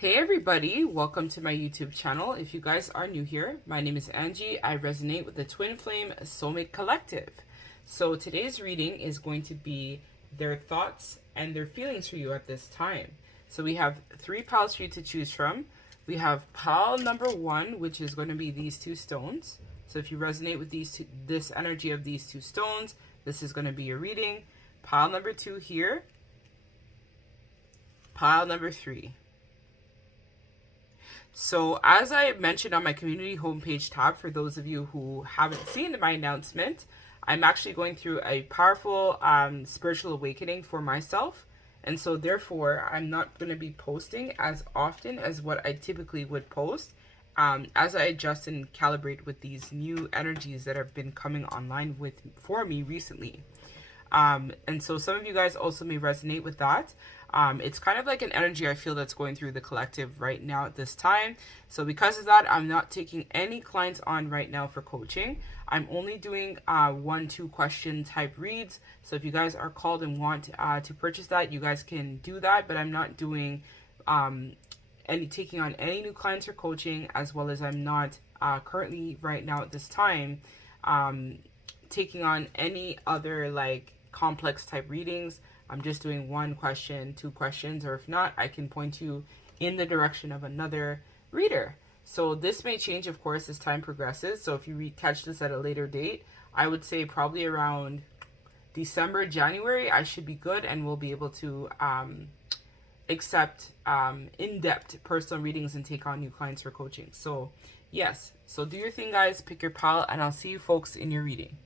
Hey everybody, welcome to my YouTube channel. If you guys are new here, my name is Angie. I resonate with the Twin Flame Soulmate Collective. So today's reading is going to be their thoughts and their feelings for you at this time. So we have 3 piles for you to choose from. We have pile number 1, which is going to be these 2 stones. So if you resonate with this energy of these 2 stones, this is going to be your reading. Pile number 2 here. Pile number 3. So as I mentioned on my community homepage tab, for those of you who haven't seen my announcement, I'm actually going through a powerful spiritual awakening for myself. And so therefore, I'm not going to be posting as often as what I typically would post as I adjust and calibrate with these new energies that have been coming online for me recently. And so some of you guys also may resonate with that. It's kind of like an energy I feel that's going through the collective right now at this time. So because of that, I'm not taking any clients on right now for coaching. I'm only doing 1-2 question type reads. So if you guys are called and want to purchase that, you guys can do that. But I'm not doing taking on any new clients for coaching, as well as I'm not currently right now at this time taking on any other like complex type readings. I'm just doing 1 question, 2 questions, or if not, I can point you in the direction of another reader. So this may change, of course, as time progresses. So if you catch this at a later date, I would say probably around December, January, I should be good and we'll be able to accept in-depth personal readings and take on new clients for coaching. So yes, so do your thing, guys. Pick your pile, and I'll see you folks in your reading.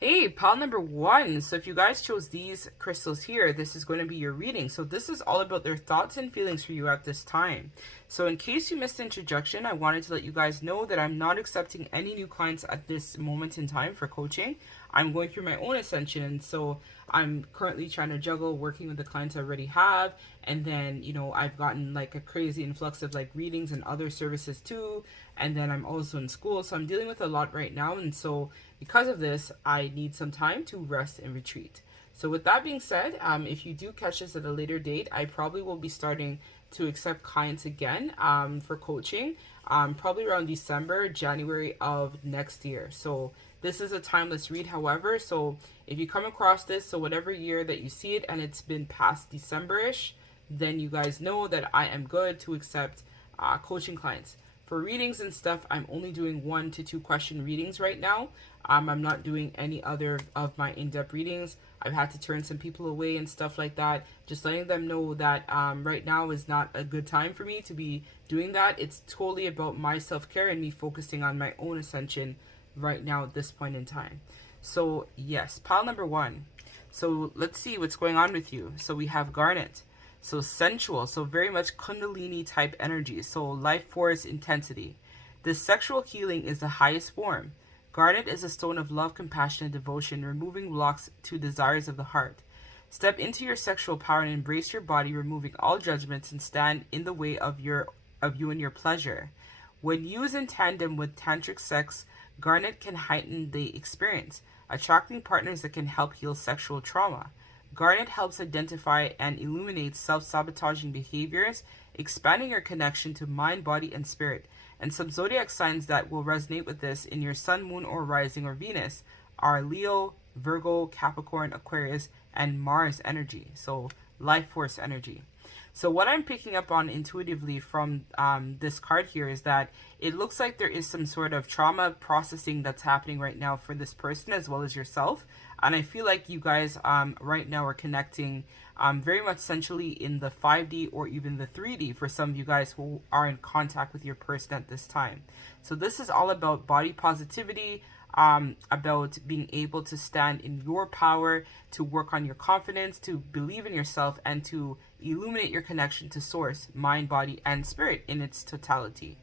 Hey, pile number 1. So if you guys chose these crystals here, this is going to be your reading. So this is all about their thoughts and feelings for you at this time. So in case you missed the introduction, I wanted to let you guys know that I'm not accepting any new clients at this moment in time for coaching. I'm going through my own ascension, and so I'm currently trying to juggle working with the clients I already have, and then, you know, I've gotten like a crazy influx of like readings and other services too, and then I'm also in school, so I'm dealing with a lot right now, and so because of this, I need some time to rest and retreat. So with that being said, if you do catch this at a later date, I probably will be starting to accept clients again for coaching, probably around December, January of next year. So this is a timeless read, however, so if you come across this, so whatever year that you see it and it's been past December-ish, then you guys know that I am good to accept coaching clients. For readings and stuff, I'm only doing 1 to 2 question readings right now. I'm not doing any other of my in-depth readings. I've had to turn some people away and stuff like that. Just letting them know that right now is not a good time for me to be doing that. It's totally about my self-care and me focusing on my own ascension right now at this point in time. So yes, pile number 1. So let's see what's going on with you. So we have garnet. So sensual, so very much kundalini type energy, so life force intensity. This sexual healing is the highest form. Garnet is a stone of love, compassion, and devotion, removing blocks to desires of the heart. Step into your sexual power and embrace your body, removing all judgments and stand in the way of you and your pleasure. When used in tandem with tantric sex, garnet can heighten the experience, attracting partners that can help heal sexual trauma. Garnet helps identify and illuminate self-sabotaging behaviors, expanding your connection to mind, body, and spirit. And some zodiac signs that will resonate with this in your sun, moon, or rising, or Venus are Leo, Virgo, Capricorn, Aquarius, and Mars energy, so life force energy. So what I'm picking up on intuitively from this card here is that it looks like there is some sort of trauma processing that's happening right now for this person as well as yourself. And I feel like you guys right now are connecting very much centrally in the 5D or even the 3D for some of you guys who are in contact with your person at this time. So this is all about body positivity, about being able to stand in your power, to work on your confidence, to believe in yourself, and to illuminate your connection to source, mind, body, and spirit in its totality.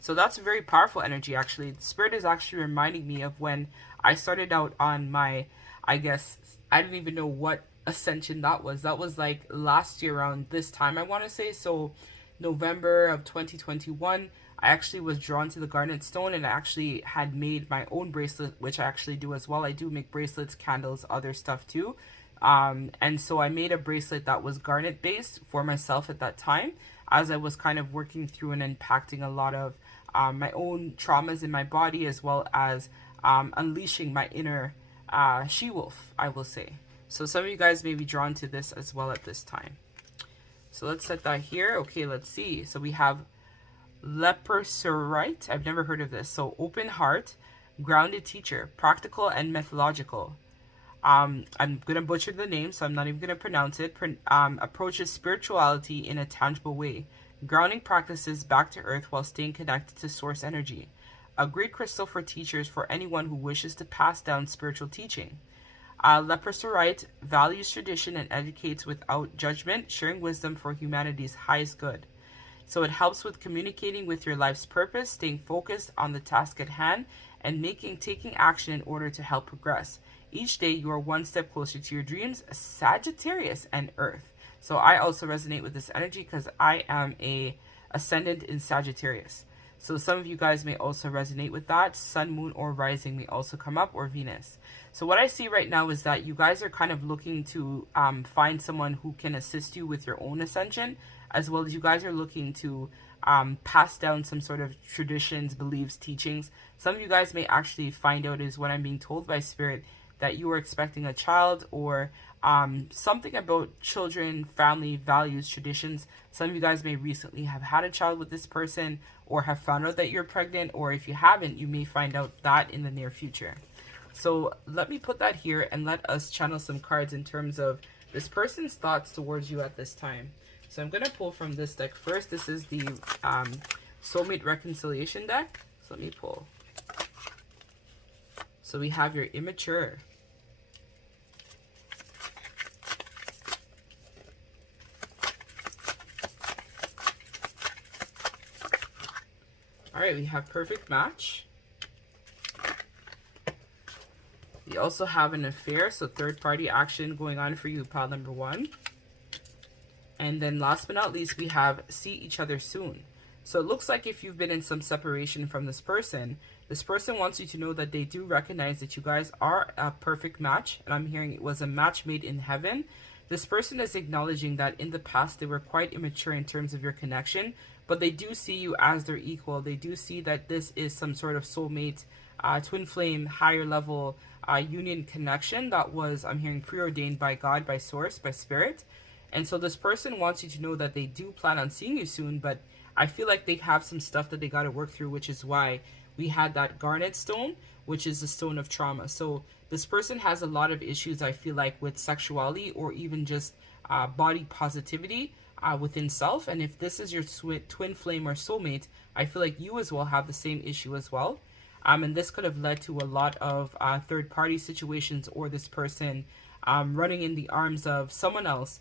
So that's a very powerful energy, actually. The spirit is actually reminding me of when I started out on my, I guess, I didn't even know what ascension that was. That was like last year around this time, I want to say. So November of 2021, I actually was drawn to the garnet stone, and I actually had made my own bracelet, which I actually do as well. I do make bracelets, candles, other stuff too. And so I made a bracelet that was garnet based for myself at that time, as I was kind of working through and impacting a lot of my own traumas in my body, as well as unleashing my inner she-wolf, I will say. So some of you guys may be drawn to this as well at this time. So let's set that here. Okay, let's see. So we have leproserite. I've never heard of this. So open heart, grounded teacher, practical and methodological. I'm going to butcher the name, so I'm not even going to pronounce it. Approaches spirituality in a tangible way. Grounding practices back to earth while staying connected to source energy. A great crystal for teachers, for anyone who wishes to pass down spiritual teaching. Leproserite values tradition and educates without judgment, sharing wisdom for humanity's highest good. So it helps with communicating with your life's purpose, staying focused on the task at hand, and taking action in order to help progress. Each day you are one step closer to your dreams. Sagittarius and Earth. So I also resonate with this energy because I am a ascendant in Sagittarius. So some of you guys may also resonate with that. Sun, moon, or rising may also come up, or Venus. So what I see right now is that you guys are kind of looking to find someone who can assist you with your own ascension, as well as you guys are looking to pass down some sort of traditions, beliefs, teachings. Some of you guys may actually find out, is what I'm being told by Spirit, that you are expecting a child, or something about children, family, values, traditions. Some of you guys may recently have had a child with this person, or have found out that you're pregnant, or if you haven't, you may find out that in the near future. So let me put that here and let us channel some cards in terms of this person's thoughts towards you at this time. So I'm going to pull from this deck first. This is the Soulmate Reconciliation deck. So let me pull. So we have your immature. All right, we have perfect match. We also have an affair, so third-party action going on for you, pile number 1. And then last but not least, we have see each other soon. So it looks like if you've been in some separation from this person wants you to know that they do recognize that you guys are a perfect match. And I'm hearing it was a match made in heaven. This person is acknowledging that in the past they were quite immature in terms of your connection, but they do see you as their equal. They do see that this is some sort of soulmate, twin flame, higher level union connection that was, I'm hearing, preordained by God, by source, by spirit. And so this person wants you to know that they do plan on seeing you soon, but I feel like they have some stuff that they got to work through, which is why we had that garnet stone, which is the stone of trauma. So this person has a lot of issues, I feel like, with sexuality, or even just body positivity within self. And if this is your twin flame or soulmate, I feel like you as well have the same issue as well. And this could have led to a lot of third-party situations, or this person running in the arms of someone else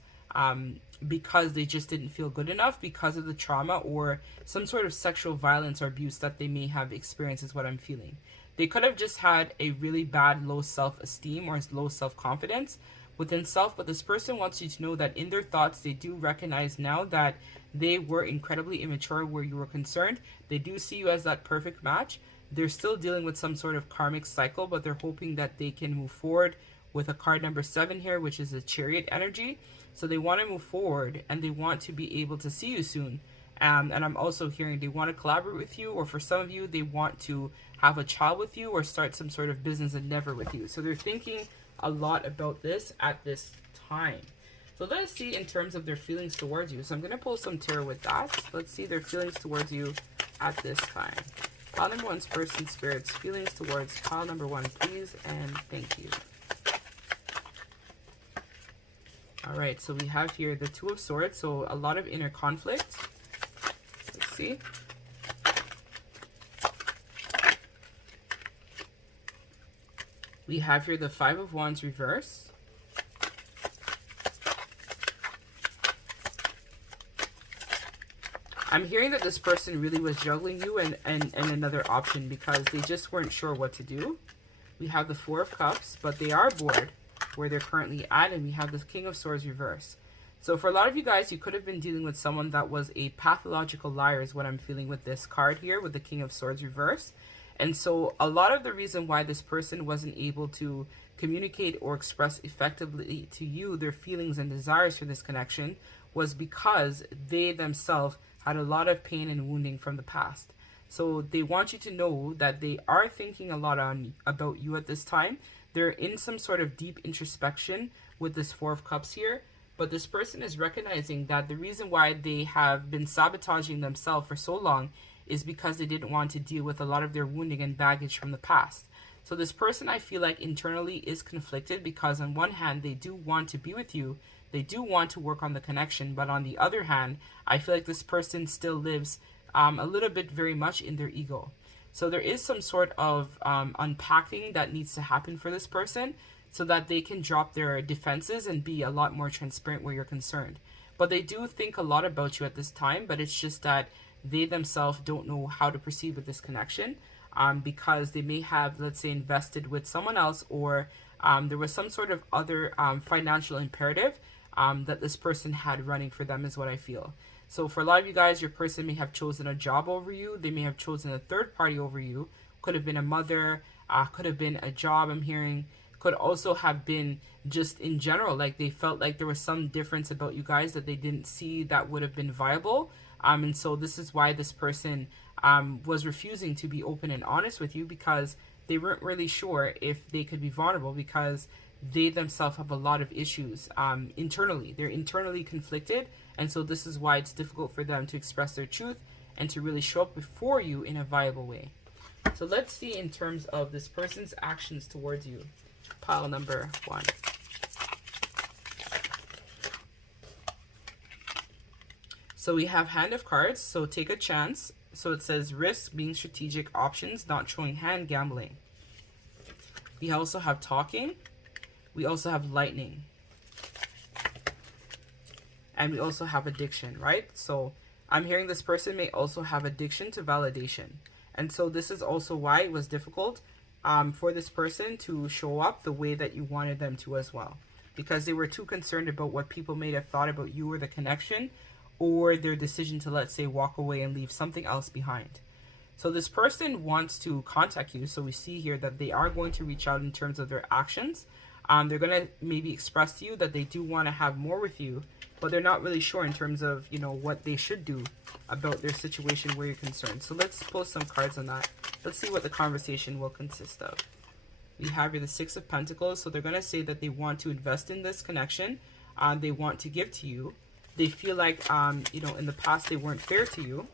because they just didn't feel good enough because of the trauma, or some sort of sexual violence or abuse that they may have experienced, is what I'm feeling. They could have just had a really bad low self-esteem or low self-confidence within self, but this person wants you to know that in their thoughts, they do recognize now that they were incredibly immature where you were concerned. They do see you as that perfect match. They're still dealing with some sort of karmic cycle, but they're hoping that they can move forward with a card number 7 here, which is a chariot energy. So they want to move forward and they want to be able to see you soon. And I'm also hearing they want to collaborate with you, or for some of you, they want to have a child with you or start some sort of business endeavor with you. So they're thinking a lot about this at this time. So let's see in terms of their feelings towards you. So I'm going to pull some tarot with that. Let's see their feelings towards you at this time. Pile number 1's person spirits, feelings towards pile number 1, please, and thank you. All right, so we have here the Two of Swords, so a lot of inner conflict. Let's see. We have here the Five of Wands reverse. I'm hearing that this person really was juggling you and another option because they just weren't sure what to do. We have the Four of Cups, but they are bored where they're currently at, and we have the King of Swords reverse. So for a lot of you guys, you could have been dealing with someone that was a pathological liar, is what I'm feeling with this card here with the King of Swords reverse. And so a lot of the reason why this person wasn't able to communicate or express effectively to you their feelings and desires for this connection was because they themselves had a lot of pain and wounding from the past. So they want you to know that they are thinking a lot about you at this time. They're in some sort of deep introspection with this Four of Cups here. But this person is recognizing that the reason why they have been sabotaging themselves for so long is because they didn't want to deal with a lot of their wounding and baggage from the past. So this person, I feel like internally is conflicted, because on one hand, they do want to be with you. They do want to work on the connection. But on the other hand, I feel like this person still lives a little bit very much in their ego. So there is some sort of unpacking that needs to happen for this person, so that they can drop their defenses and be a lot more transparent where you're concerned. But they do think a lot about you at this time, but it's just that they themselves don't know how to proceed with this connection, because they may have, let's say, invested with someone else, or there was some sort of other financial imperative that this person had running for them, is what I feel. So for a lot of you guys, your person may have chosen a job over you. They may have chosen a third party over you. Could have been a mother, could have been a job, I'm hearing. Could also have been just in general, like they felt like there was some difference about you guys that they didn't see that would have been viable. And so this is why this person was refusing to be open and honest with you, because they weren't really sure if they could be vulnerable, because they themselves have a lot of issues internally. They're internally conflicted. And so this is why it's difficult for them to express their truth and to really show up before you in a viable way. So let's see in terms of this person's actions towards you. Pile number 1. So we have Hand of Cards, so take a chance. So it says risk, being strategic, options, not showing hand, gambling. We also have talking. We also have lightning. And we also have addiction, right? So I'm hearing this person may also have addiction to validation. And so this is also why it was difficult for this person to show up the way that you wanted them to as well, because they were too concerned about what people may have thought about you or the connection, or their decision to, let's say, walk away and leave something else behind. So this person wants to contact you. So we see here that they are going to reach out in terms of their actions. They're going to maybe express to you that they do want to have more with you, but they're not really sure in terms of, you know, what they should do about their situation where you're concerned. So let's pull some cards on that. Let's see what the conversation will consist of. We have here the Six of Pentacles. So they're going to say that they want to invest in this connection. They want to give to you. They feel like, you know, in the past they weren't fair to you.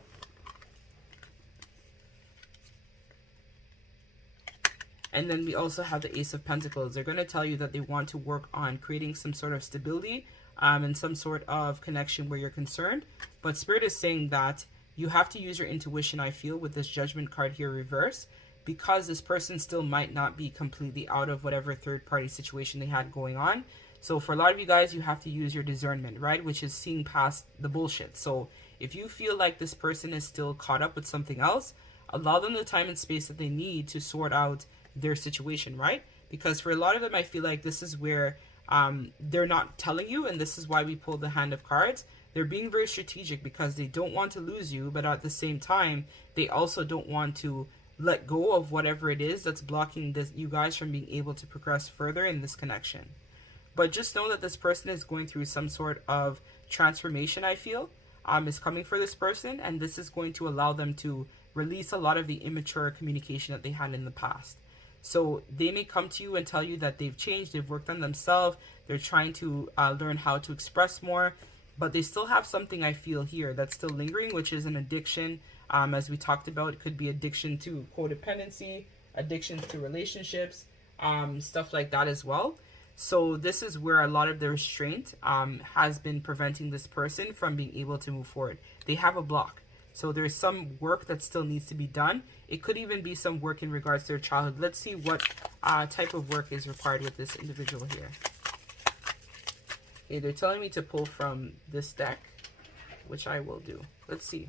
And then we also have the Ace of Pentacles. They're going to tell you that they want to work on creating some sort of stability and some sort of connection where you're concerned. But Spirit is saying that you have to use your intuition, I feel, with this Judgment card here reverse, because this person still might not be completely out of whatever third-party situation they had going on. So for a lot of you guys, you have to use your discernment, right? Which is seeing past the bullshit. So if you feel like this person is still caught up with something else, allow them the time and space that they need to sort out their situation, right? Because for a lot of them, I feel like this is where they're not telling you, and this is why we pull the Hand of Cards. They're being very strategic because they don't want to lose you, but at the same time, they also don't want to let go of whatever it is that's blocking you guys from being able to progress further in this connection. But just know that this person is going through some sort of transformation, I feel, is coming for this person, and this is going to allow them to release a lot of the immature communication that they had in the past. So they may come to you and tell you that they've changed, they've worked on themselves, they're trying to learn how to express more, but they still have something, I feel, here that's still lingering, which is an addiction. As we talked about, it could be addiction to codependency, addictions to relationships, stuff like that as well. So this is where a lot of the restraint has been preventing this person from being able to move forward. They have a block. So there's some work that still needs to be done. It could even be some work in regards to their childhood. Let's see what type of work is required with this individual here. Okay, they're telling me to pull from this deck, which I will do. Let's see.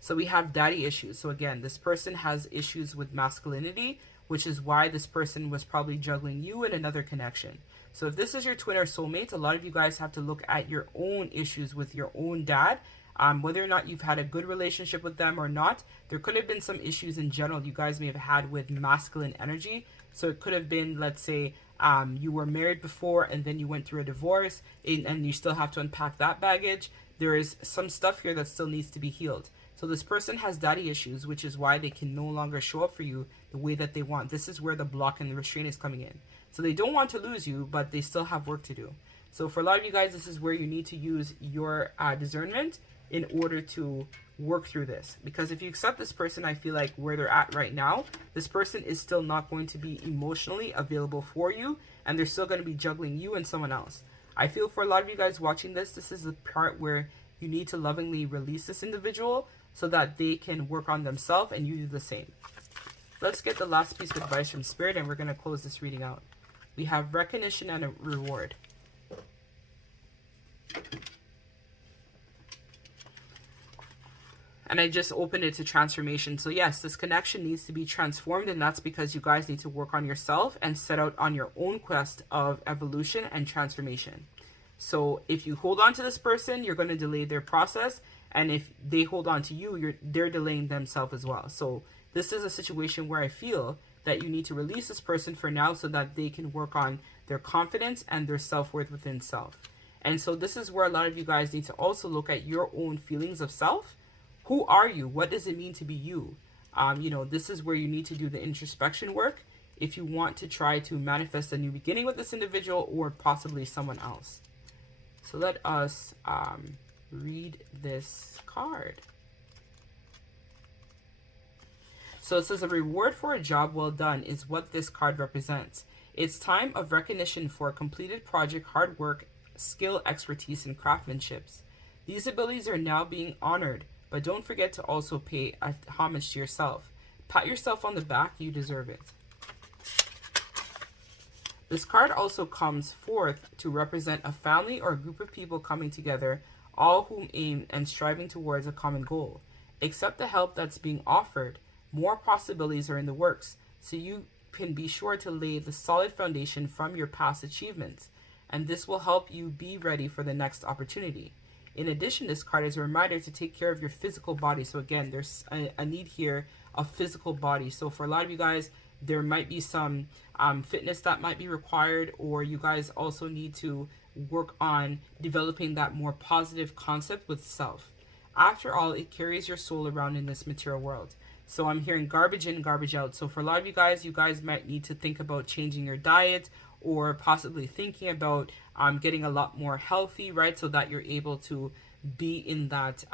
So we have daddy issues. So again, this person has issues with masculinity, which is why this person was probably juggling you in another connection. So if this is your twin or soulmate, a lot of you guys have to look at your own issues with your own dad whether or not you've had a good relationship with them or not. There could have been some issues in general you guys may have had with masculine energy. So it could have been, let's say, you were married before and then you went through a divorce, and you still have to unpack that baggage. There is some stuff here that still needs to be healed. So this person has daddy issues, which is why they can no longer show up for you the way that they want. This is where the block and the restraint is coming in. So they don't want to lose you, but they still have work to do. So for a lot of you guys, this is where you need to use your discernment in order to work through this. Because if you accept this person, I feel like where they're at right now, this person is still not going to be emotionally available for you, and they're still going to be juggling you and someone else. I feel for a lot of you guys watching this, this is the part where you need to lovingly release this individual so that they can work on themselves and you do the same. Let's get the last piece of advice from Spirit, and we're going to close this reading out. We have recognition and a reward. And I just opened it to transformation. So yes, this connection needs to be transformed, and that's because you guys need to work on yourself and set out on your own quest of evolution and transformation. So if you hold on to this person, you're going to delay their process. And if they hold on to you, they're delaying themselves as well. So this is a situation where I feel that you need to release this person for now so that they can work on their confidence and their self-worth within self. And so this is where a lot of you guys need to also look at your own feelings of self. Who are you? What does it mean to be you? This is where you need to do the introspection work if you want to try to manifest a new beginning with this individual or possibly someone else. So let us read this card. So it says a reward for a job well done is what this card represents. It's time of recognition for a completed project, hard work, skill, expertise, and craftsmanship. These abilities are now being honored, but don't forget to also pay homage to yourself. Pat yourself on the back, you deserve it. This card also comes forth to represent a family or a group of people coming together, all whom aim and striving towards a common goal. Accept the help that's being offered. More possibilities are in the works, so you can be sure to lay the solid foundation from your past achievements, and this will help you be ready for the next opportunity. In addition, this card is a reminder to take care of your physical body. So again, there's a need here of physical body. So for a lot of you guys, there might be some fitness that might be required, or you guys also need to work on developing that more positive concept with self. After all, it carries your soul around in this material world. So I'm hearing garbage in, garbage out. So for a lot of you guys might need to think about changing your diet, or possibly thinking about getting a lot more healthy, right? So that you're able to be in that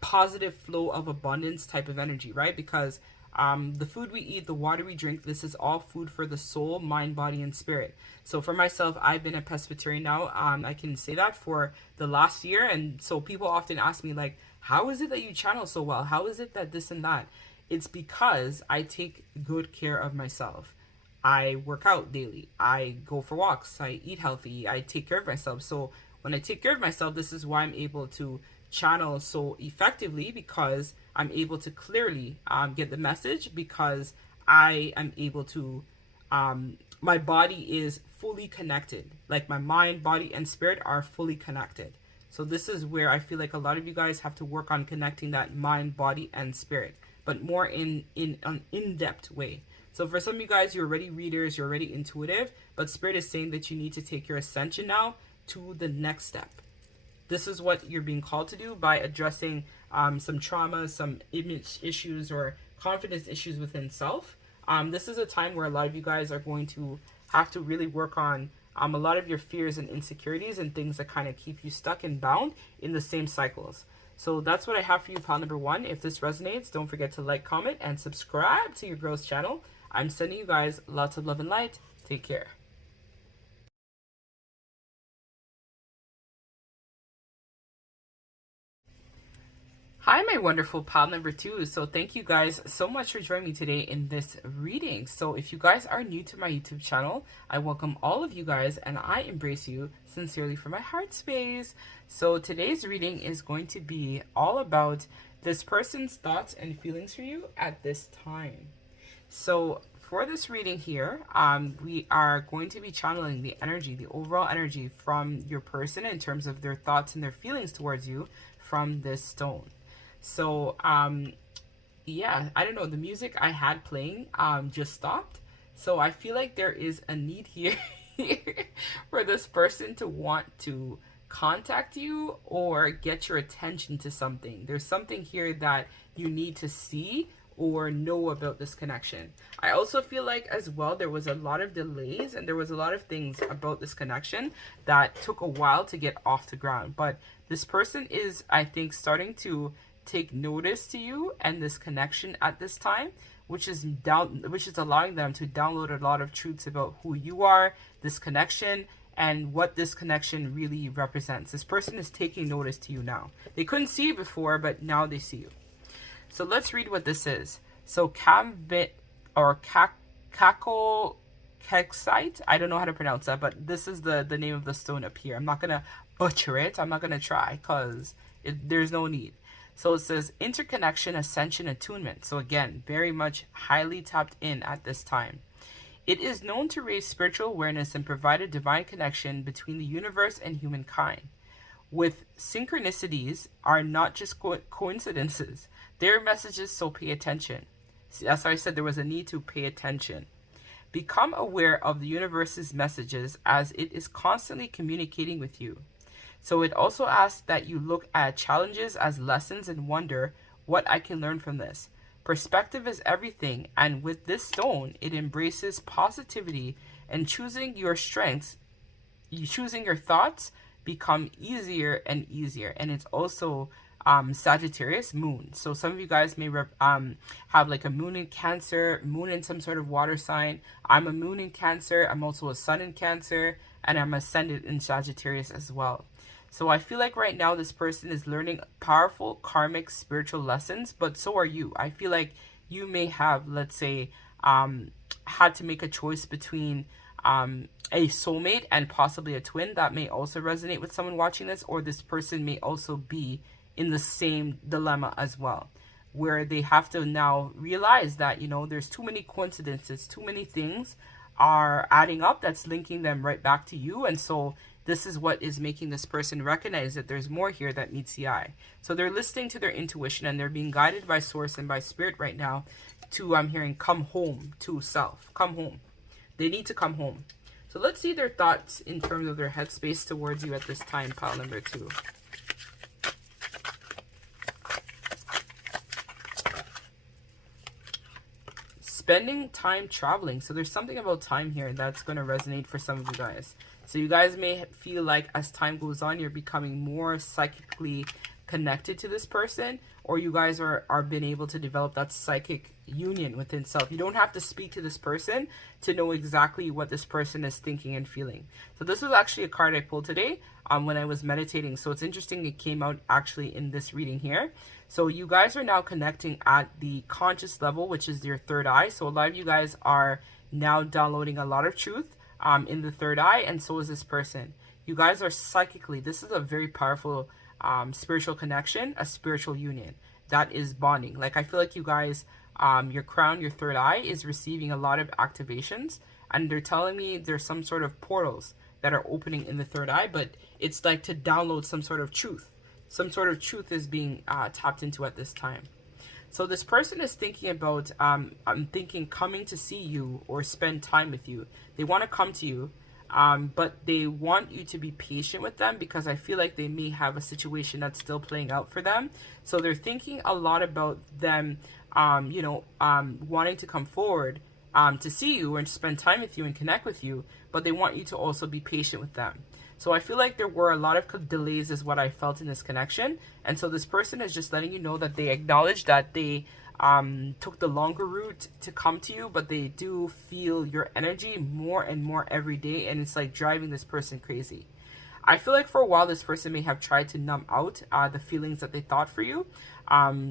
positive flow of abundance type of energy, right? Because the food we eat, the water we drink, this is all food for the soul, mind, body, and spirit. So for myself, I've been a pescatarian now. I can say that for the last year. And so people often ask me, like, how is it that you channel so well? How is it that this and that? It's because I take good care of myself. I work out daily. I go for walks. I eat healthy. I take care of myself. So when I take care of myself, this is why I'm able to channel so effectively, because I'm able to clearly get the message, because I am able to, my body is fully connected. Like my mind, body, and spirit are fully connected. So this is where I feel like a lot of you guys have to work on connecting that mind, body, and spirit, but more in an in-depth way. So for some of you guys, you're already readers, you're already intuitive, but Spirit is saying that you need to take your ascension now to the next step. This is what you're being called to do by addressing some trauma, some image issues, or confidence issues within self. This is a time where a lot of you guys are going to have to really work on a lot of your fears and insecurities and things that kind of keep you stuck and bound in the same cycles. So that's what I have for you, pile number 1. If this resonates, don't forget to like, comment, and subscribe to your girl's channel. I'm sending you guys lots of love and light. Take care. Hi, my wonderful pile number 2. So thank you guys so much for joining me today in this reading. So if you guys are new to my YouTube channel, I welcome all of you guys and I embrace you sincerely from my heart space. So today's reading is going to be all about this person's thoughts and feelings for you at this time. So for this reading here, we are going to be channeling the energy, the overall energy from your person in terms of their thoughts and their feelings towards you from this stone. So, yeah, I don't know, the music I had playing just stopped. So I feel like there is a need here for this person to want to contact you or get your attention to something. There's something here that you need to see or know about this connection. I also feel like as well there was a lot of delays and there was a lot of things about this connection that took a while to get off the ground. But this person is, I think, starting to take notice to you and this connection at this time, which is allowing them to download a lot of truths about who you are, this connection, and what this connection really represents. This person is taking notice to you now. They couldn't see you before, but now they see you. So let's read what this is. So Kakokexite, I don't know how to pronounce that, but this is the name of the stone up here. I'm not going to butcher it. I'm not going to try because there's no need. So it says interconnection, ascension, attunement. So again, very much highly tapped in at this time. It is known to raise spiritual awareness and provide a divine connection between the universe and humankind. With synchronicities are not just coincidences. They're messages, so pay attention. See, that's why I said there was a need to pay attention. Become aware of the universe's messages as it is constantly communicating with you. So it also asks that you look at challenges as lessons and wonder what I can learn from this. Perspective is everything, and with this stone, it embraces positivity and choosing your strengths, choosing your thoughts become easier and easier. And it's also Sagittarius moon. So some of you guys may have like a moon in Cancer, moon in some sort of water sign. I'm a moon in Cancer. I'm also a sun in Cancer, and I'm ascendant in Sagittarius as well. So I feel like right now this person is learning powerful karmic spiritual lessons, but so are you. I feel like you may have, let's say, had to make a choice between a soulmate and possibly a twin. That may also resonate with someone watching this, or this person may also be in the same dilemma as well, where they have to now realize that, you know, there's too many coincidences, too many things are adding up that's linking them right back to you. And so this is what is making this person recognize that there's more here that meets the eye. So they're listening to their intuition and they're being guided by source and by spirit right now to, I'm hearing, come home to self. Come home. They need to come home. So let's see their thoughts in terms of their headspace towards you at this time, pile number 2. Spending time traveling. So there's something about time here that's going to resonate for some of you guys. So you guys may feel like as time goes on, you're becoming more psychically connected to this person, or you guys are being able to develop that psychic union within self. You don't have to speak to this person to know exactly what this person is thinking and feeling. So this was actually a card I pulled today when I was meditating. So it's interesting it came out actually in this reading here. So you guys are now connecting at the conscious level, which is your third eye. So a lot of you guys are now downloading a lot of truth in the third eye, and so is this person. You guys are psychically, this is a very powerful spiritual connection, a spiritual union that is bonding. Like I feel like you guys, your crown, your third eye is receiving a lot of activations, and they're telling me there's some sort of portals that are opening in the third eye, but it's like to download some sort of truth. Some sort of truth is being tapped into at this time. So this person is thinking about, I'm thinking coming to see you or spend time with you. They want to come to you, but they want you to be patient with them because I feel like they may have a situation that's still playing out for them. So they're thinking a lot about them, wanting to come forward to see you and spend time with you and connect with you, but they want you to also be patient with them. So I feel like there were a lot of delays is what I felt in this connection. And so this person is just letting you know that they acknowledge that they took the longer route to come to you, but they do feel your energy more and more every day. And it's like driving this person crazy. I feel like for a while, this person may have tried to numb out the feelings that they thought for you.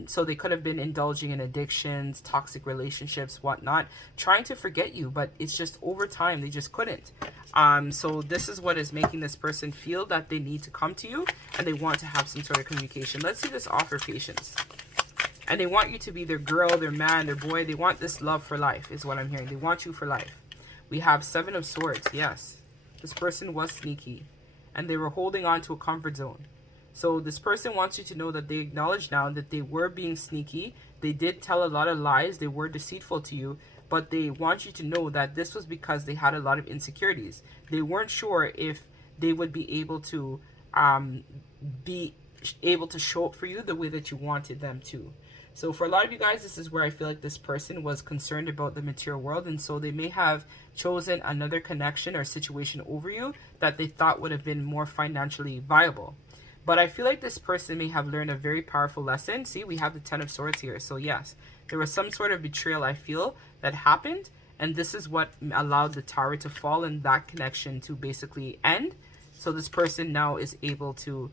So they could have been indulging in addictions, toxic relationships, whatnot, trying to forget you, but it's just over time, they just couldn't. So this is what is making this person feel that they need to come to you and they want to have some sort of communication. Let's see this offer patience. And they want you to be their girl, their man, their boy. They want this love for life is what I'm hearing. They want you for life. We have 7 of Swords. Yes. This person was sneaky. And they were holding on to a comfort zone. So this person wants you to know that they acknowledge now that they were being sneaky. They did tell a lot of lies. They were deceitful to you. But they want you to know that this was because they had a lot of insecurities. They weren't sure if they would be able to show up for you the way that you wanted them to. So for a lot of you guys, this is where I feel like this person was concerned about the material world, and so they may have chosen another connection or situation over you that they thought would have been more financially viable. But I feel like this person may have learned a very powerful lesson. See, we have the 10 of Swords here. So yes, there was some sort of betrayal, I feel, that happened, and this is what allowed the Tower to fall and that connection to basically end. So this person now is able to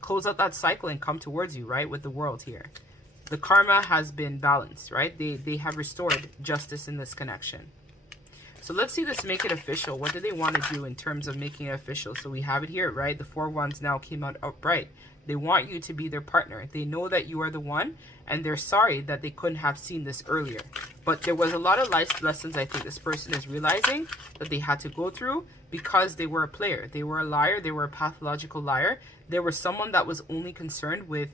close out that cycle and come towards you, right, with the World here. The karma has been balanced, right? They have restored justice in this connection. So let's see this make it official. What do they want to do in terms of making it official? So we have it here, right? The 4 Wands now came out upright. They want you to be their partner. They know that you are the one, and they're sorry that they couldn't have seen this earlier. But there was a lot of life lessons I think this person is realizing that they had to go through because they were a player. They were a liar. They were a pathological liar. They were someone that was only concerned with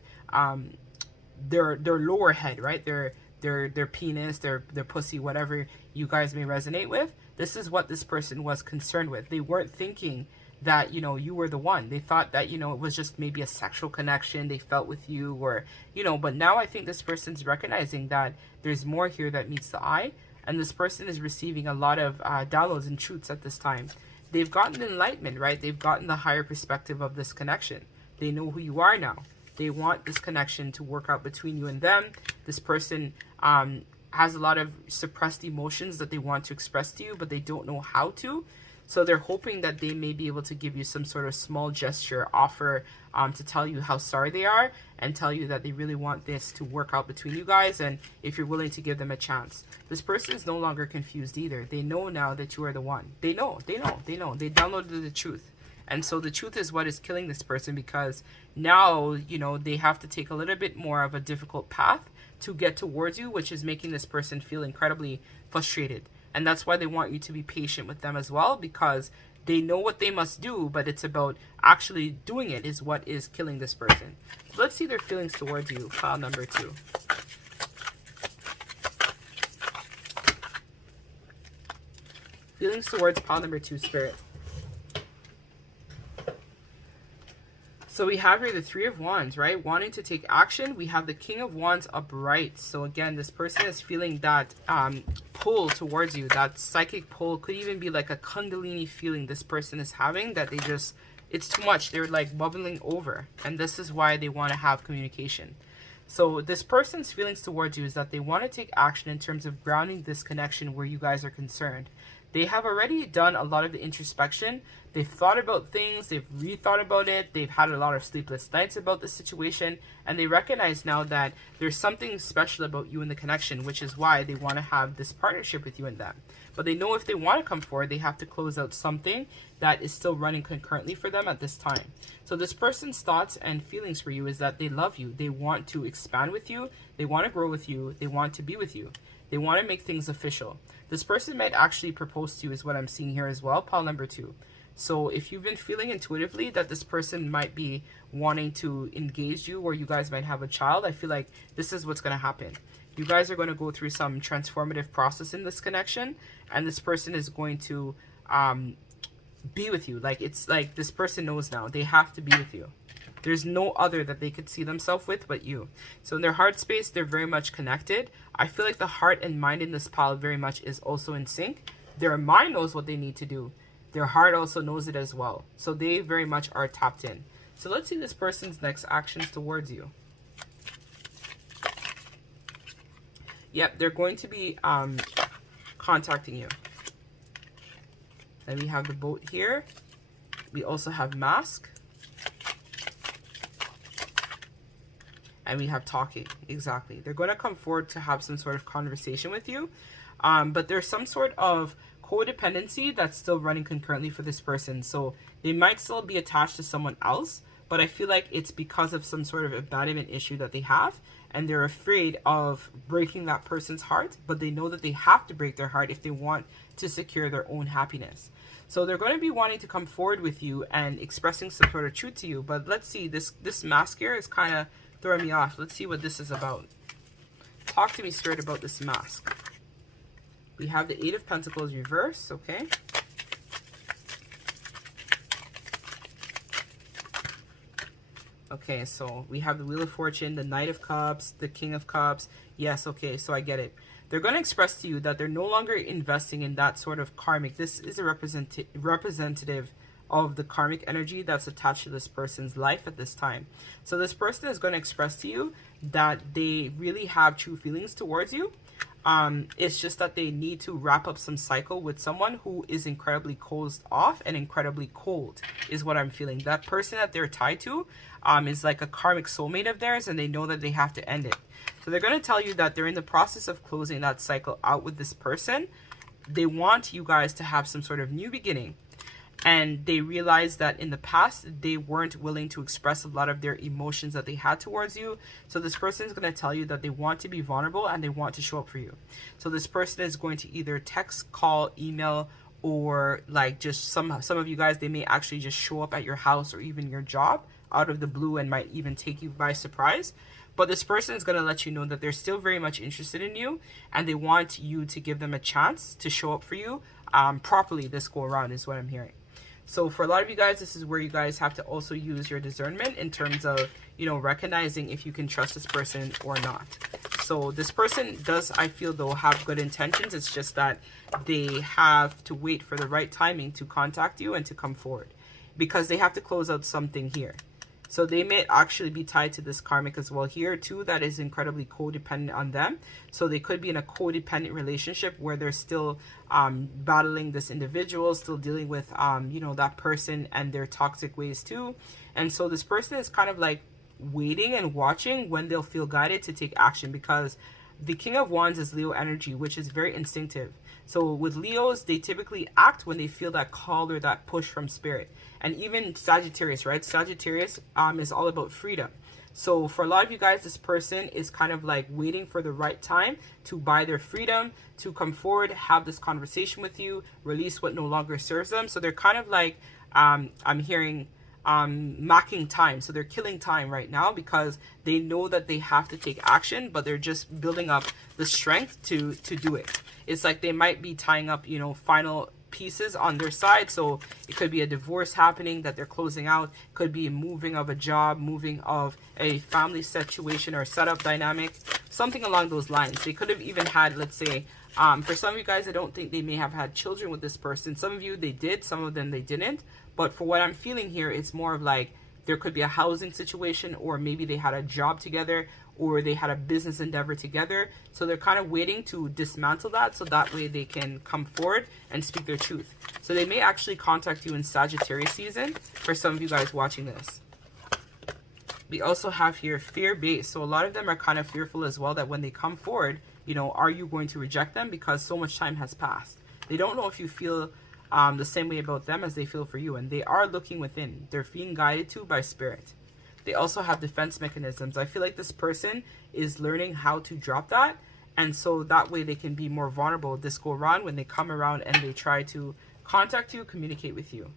their lower head, right? Their penis, their pussy, whatever you guys may resonate with. This is what this person was concerned with. They weren't thinking that, you know, you were the one. They thought that, you know, it was just maybe a sexual connection they felt with you, or, you know, but now I think this person's recognizing that there's more here that meets the eye, and this person is receiving a lot of downloads and truths at this time. They've gotten enlightenment, right? They've gotten the higher perspective of this connection. They know who you are now. They want this connection to work out between you and them. This person has a lot of suppressed emotions that they want to express to you, but they don't know how to. So they're hoping that they may be able to give you some sort of small gesture, offer to tell you how sorry they are and tell you that they really want this to work out between you guys, and if you're willing to give them a chance. This person is no longer confused either. They know now that you are the one. They know. They downloaded the truth. And so the truth is what is killing this person, because now, you know, they have to take a little bit more of a difficult path to get towards you, which is making this person feel incredibly frustrated. And that's why they want you to be patient with them as well, because they know what they must do, but it's about actually doing it is what is killing this person. So let's see their feelings towards you, pile number 2. Feelings towards pile number 2, Spirit. So we have here the 3 of Wands, right? Wanting to take action. We have the King of Wands upright. So again, this person is feeling that pull towards you, that psychic pull. Could even be like a kundalini feeling this person is having, that they just, it's too much. They're like bubbling over. And this is why they want to have communication. So this person's feelings towards you is that they want to take action in terms of grounding this connection where you guys are concerned. They have already done a lot of the introspection. They've thought about things. They've rethought about it. They've had a lot of sleepless nights about the situation. And they recognize now that there's something special about you in the connection, which is why they want to have this partnership with you and them. But they know if they want to come forward, they have to close out something that is still running concurrently for them at this time. So this person's thoughts and feelings for you is that they love you. They want to expand with you. They want to grow with you. They want to be with you. They want to make things official. This person might actually propose to you is what I'm seeing here as well, pile number 2. So if you've been feeling intuitively that this person might be wanting to engage you, or you guys might have a child, I feel like this is what's going to happen. You guys are going to go through some transformative process in this connection, and this person is going to be with you. Like, it's like this person knows now they have to be with you. There's no other that they could see themselves with but you. So in their heart space, they're very much connected. I feel like the heart and mind in this pile very much is also in sync. Their mind knows what they need to do. Their heart also knows it as well. So they very much are tapped in. So let's see this person's next actions towards you. Yep, they're going to be contacting you. Then we have the boat here. We also have mask. And we have talking. Exactly. They're going to come forward to have some sort of conversation with you. But there's some sort of codependency that's still running concurrently for this person. So they might still be attached to someone else, but I feel like it's because of some sort of abandonment issue that they have, and they're afraid of breaking that person's heart, but they know that they have to break their heart if they want to secure their own happiness. So they're going to be wanting to come forward with you and expressing some sort of truth to you. But let's see, this mask here is kind of throwing me off. Let's see what this is about. Talk to me, Spirit, about this mask. We have the Eight of Pentacles reversed, okay? Okay, so we have the Wheel of Fortune, the Knight of Cups, the King of Cups. Yes, okay, so I get it. They're going to express to you that they're no longer investing in that sort of karmic. This is a representative of the karmic energy that's attached to this person's life at this time. So this person is going to express to you that they really have true feelings towards you. It's just that they need to wrap up some cycle with someone who is incredibly closed off and incredibly cold, is what I'm feeling. That person that they're tied to is like a karmic soulmate of theirs, and they know that they have to end it. So they're going to tell you that they're in the process of closing that cycle out with this person. They want you guys to have some sort of new beginning. And they realize that in the past, they weren't willing to express a lot of their emotions that they had towards you. So this person is going to tell you that they want to be vulnerable and they want to show up for you. So this person is going to either text, call, email, or like just some of you guys, they may actually just show up at your house or even your job out of the blue and might even take you by surprise. But this person is going to let you know that they're still very much interested in you, and they want you to give them a chance to show up for you properly this go around, is what I'm hearing. So for a lot of you guys, this is where you guys have to also use your discernment in terms of, you know, recognizing if you can trust this person or not. So this person does, I feel, though, have good intentions. It's just that they have to wait for the right timing to contact you and to come forward, because they have to close out something here. So they may actually be tied to this karmic as well here too, that is incredibly codependent on them. So they could be in a codependent relationship where they're still battling this individual, still dealing with you know, that person and their toxic ways too. And so this person is kind of like waiting and watching when they'll feel guided to take action, because the King of Wands is Leo energy, which is very instinctive. So with Leos, they typically act when they feel that call or that push from spirit. And even Sagittarius, right? Sagittarius is all about freedom. So for a lot of you guys, this person is kind of like waiting for the right time to buy their freedom, to come forward, have this conversation with you, release what no longer serves them. So they're kind of like, I'm hearing marking time. So they're killing time right now because they know that they have to take action, but they're just building up the strength to do it. It's like they might be tying up, you know, final pieces on their side. So it could be a divorce happening that they're closing out, could be moving of a job, moving of a family situation or setup dynamic, something along those lines. They could have even had, let's say, for some of you guys, I don't think they may have had children with this person. Some of you, they did, some of them they didn't. But for what I'm feeling here, it's more of like there could be a housing situation, or maybe they had a job together, or they had a business endeavor together. So they're kind of waiting to dismantle that, so that way they can come forward and speak their truth. So they may actually contact you in Sagittarius season for some of you guys watching this. We also have here fear-based. So a lot of them are kind of fearful as well that when they come forward, you know, are you going to reject them because so much time has passed? They don't know if you feel the same way about them as they feel for you, and they are looking within. They're being guided to by spirit. They also have defense mechanisms. I feel like this person is learning how to drop that, and so that way they can be more vulnerable this go around when they come around and they try to contact you, communicate with you.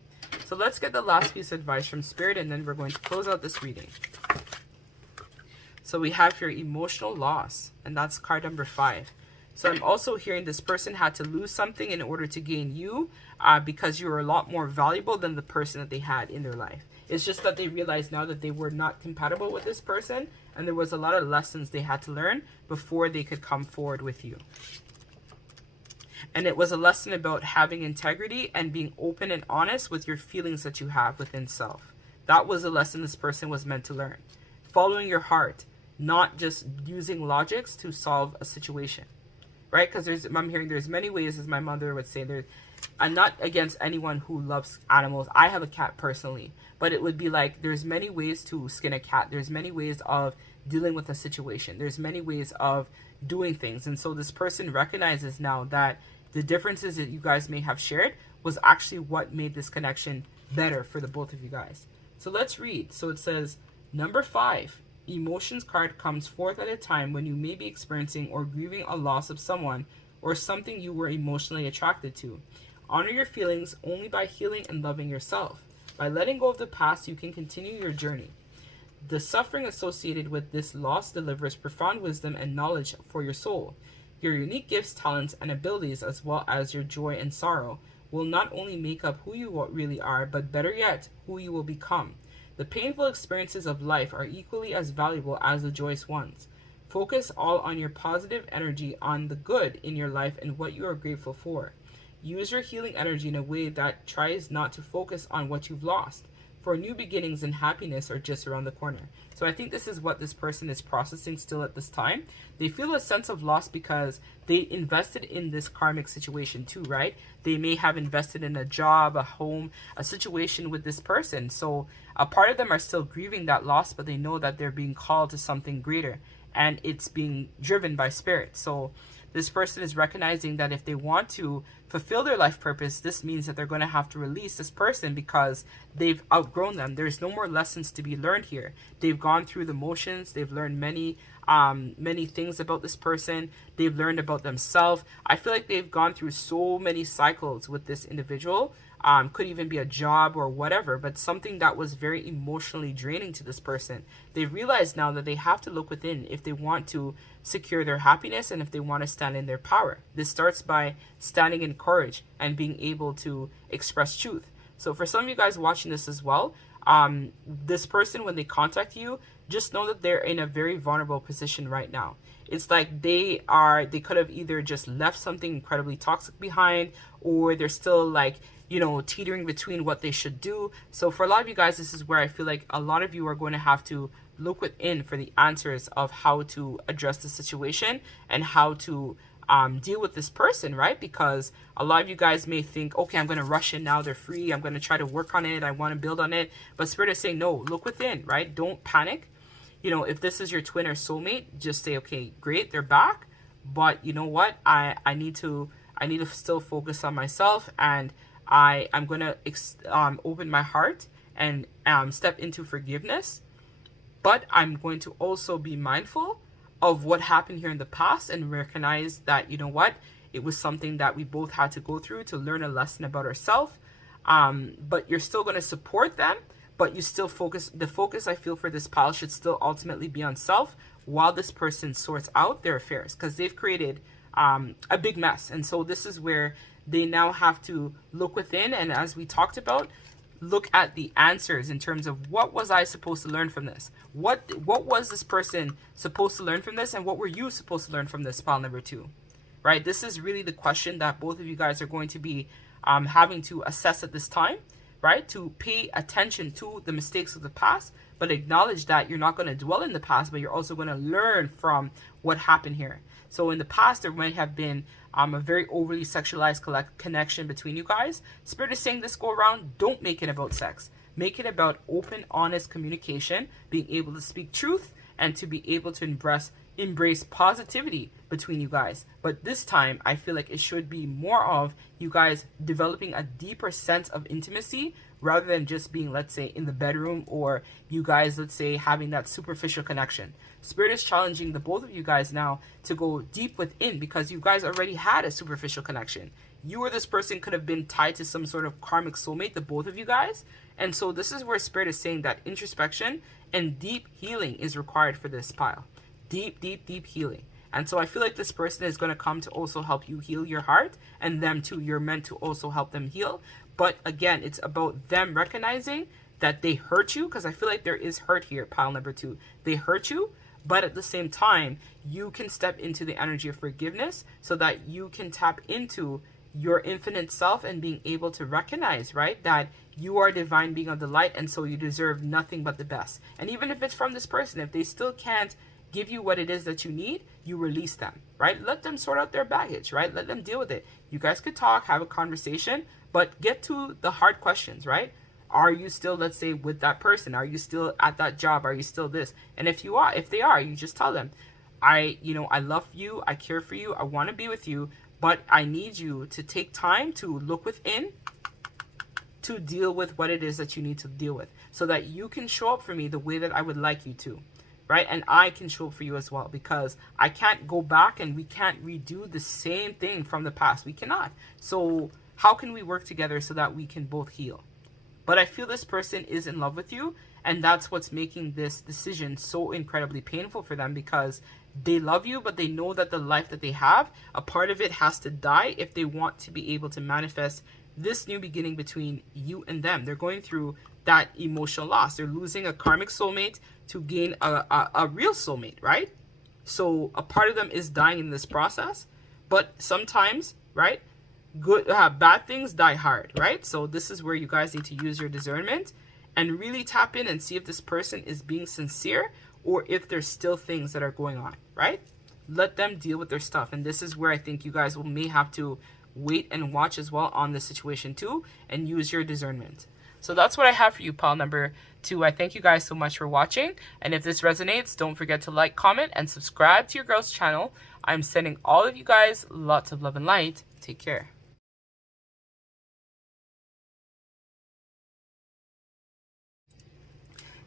So let's get the last piece of advice from spirit, and then we're going to close out this reading. So we have your emotional loss, and that's card number 5. So I'm also hearing this person had to lose something in order to gain you, because you were a lot more valuable than the person that they had in their life. It's just that they realize now that they were not compatible with this person, and there was a lot of lessons they had to learn before they could come forward with you. And it was a lesson about having integrity and being open and honest with your feelings that you have within self. That was a lesson this person was meant to learn. Following your heart, not just using logics to solve a situation. Right? Because I'm hearing there's many ways, as my mother would say. I'm not against anyone who loves animals. I have a cat personally. But it would be like there's many ways to skin a cat. There's many ways of dealing with a situation. There's many ways of doing things. And so this person recognizes now that the differences that you guys may have shared was actually what made this connection better for the both of you guys. So let's read. So it says, number 5, emotions card comes forth at a time when you may be experiencing or grieving a loss of someone or something you were emotionally attracted to. Honor your feelings only by healing and loving yourself. By letting go of the past, you can continue your journey. The suffering associated with this loss delivers profound wisdom and knowledge for your soul. Your unique gifts, talents, and abilities, as well as your joy and sorrow, will not only make up who you really are, but better yet, who you will become. The painful experiences of life are equally as valuable as the joyous ones. Focus all on your positive energy on the good in your life and what you are grateful for. Use your healing energy in a way that tries not to focus on what you've lost, for new beginnings and happiness are just around the corner. So I think this is what this person is processing still at this time. They feel a sense of loss because they invested in this karmic situation too, right? They may have invested in a job, a home, a situation with this person. So a part of them are still grieving that loss, but they know that they're being called to something greater, and it's being driven by spirit. So this person is recognizing that if they want to fulfill their life purpose, this means that they're going to have to release this person because they've outgrown them. There's no more lessons to be learned here. They've gone through the motions. They've learned many things about this person. They've learned about themselves. I feel like they've gone through so many cycles with this individual. Could even be a job or whatever, but something that was very emotionally draining to this person. They realize now that they have to look within if they want to secure their happiness and if they want to stand in their power. This starts by standing in courage and being able to express truth. So for some of you guys watching this as well, this person, when they contact you, just know that they're in a very vulnerable position right now. It's like they could have either just left something incredibly toxic behind, or they're still like, you know, teetering between what they should do. So for a lot of you guys, this is where I feel like a lot of you are going to have to look within for the answers of how to address the situation and how to deal with this person, right? Because a lot of you guys may think, okay, I'm going to rush in now, they're free, I'm going to try to work on it, I want to build on it. But Spirit is saying, no, look within, right? Don't panic. You know, if this is your twin or soulmate, just say, okay, great, they're back, but you know what? I need to still focus on myself, and I'm going to open my heart and step into forgiveness. But I'm going to also be mindful of what happened here in the past and recognize that, you know what, it was something that we both had to go through to learn a lesson about ourselves. But you're still going to support them, but you still the focus I feel for this pal should still ultimately be on self while this person sorts out their affairs, because they've created a big mess. And so this is where they now have to look within, and as we talked about, look at the answers in terms of what was I supposed to learn from this? What was this person supposed to learn from this? And what were you supposed to learn from this, pile number 2? Right? This is really the question that both of you guys are going to be having to assess at this time, right? To pay attention to the mistakes of the past, but acknowledge that you're not going to dwell in the past, but you're also going to learn from what happened here. So in the past, there might have been a very overly sexualized connection between you guys. Spirit is saying this go around, don't make it about sex. Make it about open, honest communication, being able to speak truth, and to be able to embrace positivity between you guys. But this time, I feel like it should be more of you guys developing a deeper sense of intimacy rather than just being, let's say, in the bedroom, or you guys, let's say, having that superficial connection. Spirit is challenging the both of you guys now to go deep within, because you guys already had a superficial connection. You or this person could have been tied to some sort of karmic soulmate, the both of you guys. And so this is where Spirit is saying that introspection and deep healing is required for this pile. Deep, deep, deep healing. And so I feel like this person is going to come to also help you heal your heart, and them too. You're meant to also help them heal. But again, it's about them recognizing that they hurt you, because I feel like there is hurt here, pile number 2. They hurt you, but at the same time, you can step into the energy of forgiveness so that you can tap into your infinite self and being able to recognize, right, that you are a divine being of the light, and so you deserve nothing but the best. And even if it's from this person, if they still can't give you what it is that you need, you release them, right? Let them sort out their baggage, right? Let them deal with it. You guys could talk, have a conversation, but get to the hard questions, right? Are you still, let's say, with that person? Are you still at that job? Are you still this? And if they are, you just tell them, I love you, I care for you, I want to be with you, but I need you to take time to look within, to deal with what it is that you need to deal with, so that you can show up for me the way that I would like you to, right? And I can show up for you as well, because I can't go back and we can't redo the same thing from the past. We cannot. So how can we work together so that we can both heal? But I feel this person is in love with you, and that's what's making this decision so incredibly painful for them, because they love you, but they know that the life that they have, a part of it has to die if they want to be able to manifest this new beginning between you and them. They're going through that emotional loss. They're losing a karmic soulmate to gain a real soulmate, right? So a part of them is dying in this process, but sometimes, right, bad things die hard, right? So this is where you guys need to use your discernment and really tap in and see if this person is being sincere, or if there's still things that are going on, right? Let them deal with their stuff. And this is where I think you guys may have to wait and watch as well on the situation too, and use your discernment. So that's what I have for you, pile number 2. I thank you guys so much for watching. And if this resonates, don't forget to like, comment, and subscribe to your girl's channel. I'm sending all of you guys lots of love and light. Take care.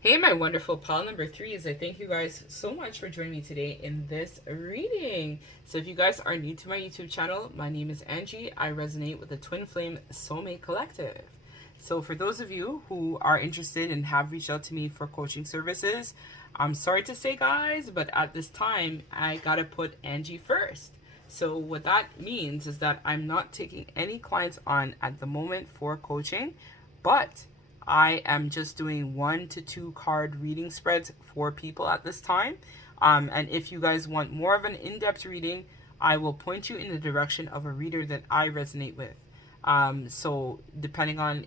Hey, my wonderful pile number 3s. I thank you guys so much for joining me today in this reading. So if you guys are new to my YouTube channel, my name is Angie. I resonate with the Twin Flame Soulmate Collective. So for those of you who are interested and have reached out to me for coaching services, I'm sorry to say, guys, but at this time, I gotta put Angie first. So what that means is that I'm not taking any clients on at the moment for coaching, but I am just doing 1 to 2 card reading spreads for people at this time. And if you guys want more of an in-depth reading, I will point you in the direction of a reader that I resonate with. So depending on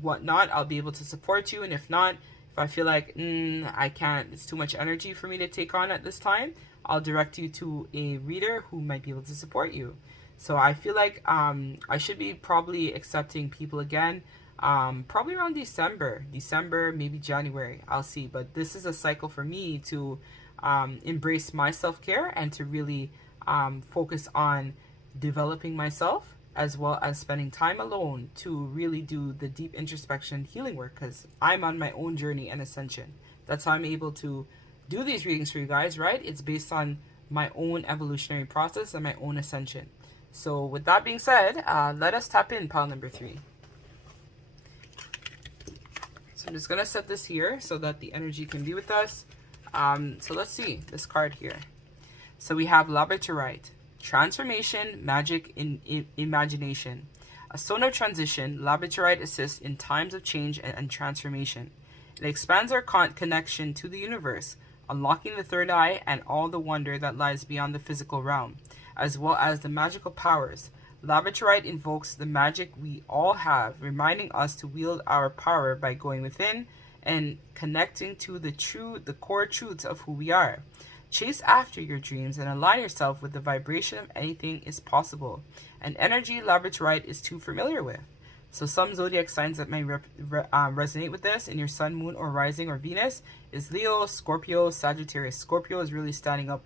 whatnot, I'll be able to support you. And if not, if I feel like I can't, it's too much energy for me to take on at this time, I'll direct you to a reader who might be able to support you. So I feel like I should be probably accepting people again. Probably around December, maybe January, I'll see. But this is a cycle for me to embrace my self-care and to really focus on developing myself, as well as spending time alone to really do the deep introspection healing work, because I'm on my own journey and ascension. That's how I'm able to do these readings for you guys, right? It's based on my own evolutionary process and my own ascension. So with that being said, let us tap in pile number 3. So I'm just going to set this here so that the energy can be with us. So let's see this card here. So we have Labradorite, transformation, magic, in imagination. A stone of transition, Labradorite assists in times of change and transformation. It expands our connection to the universe, unlocking the third eye and all the wonder that lies beyond the physical realm, as well as the magical powers. Labradorite invokes the magic we all have, reminding us to wield our power by going within and connecting to the core truths of who we are. Chase after your dreams and align yourself with the vibration of anything is possible. An energy Labradorite is too familiar with. So some zodiac signs that may resonate with this in your sun, moon, or rising, or Venus is Leo, Scorpio, Sagittarius. Scorpio is really standing up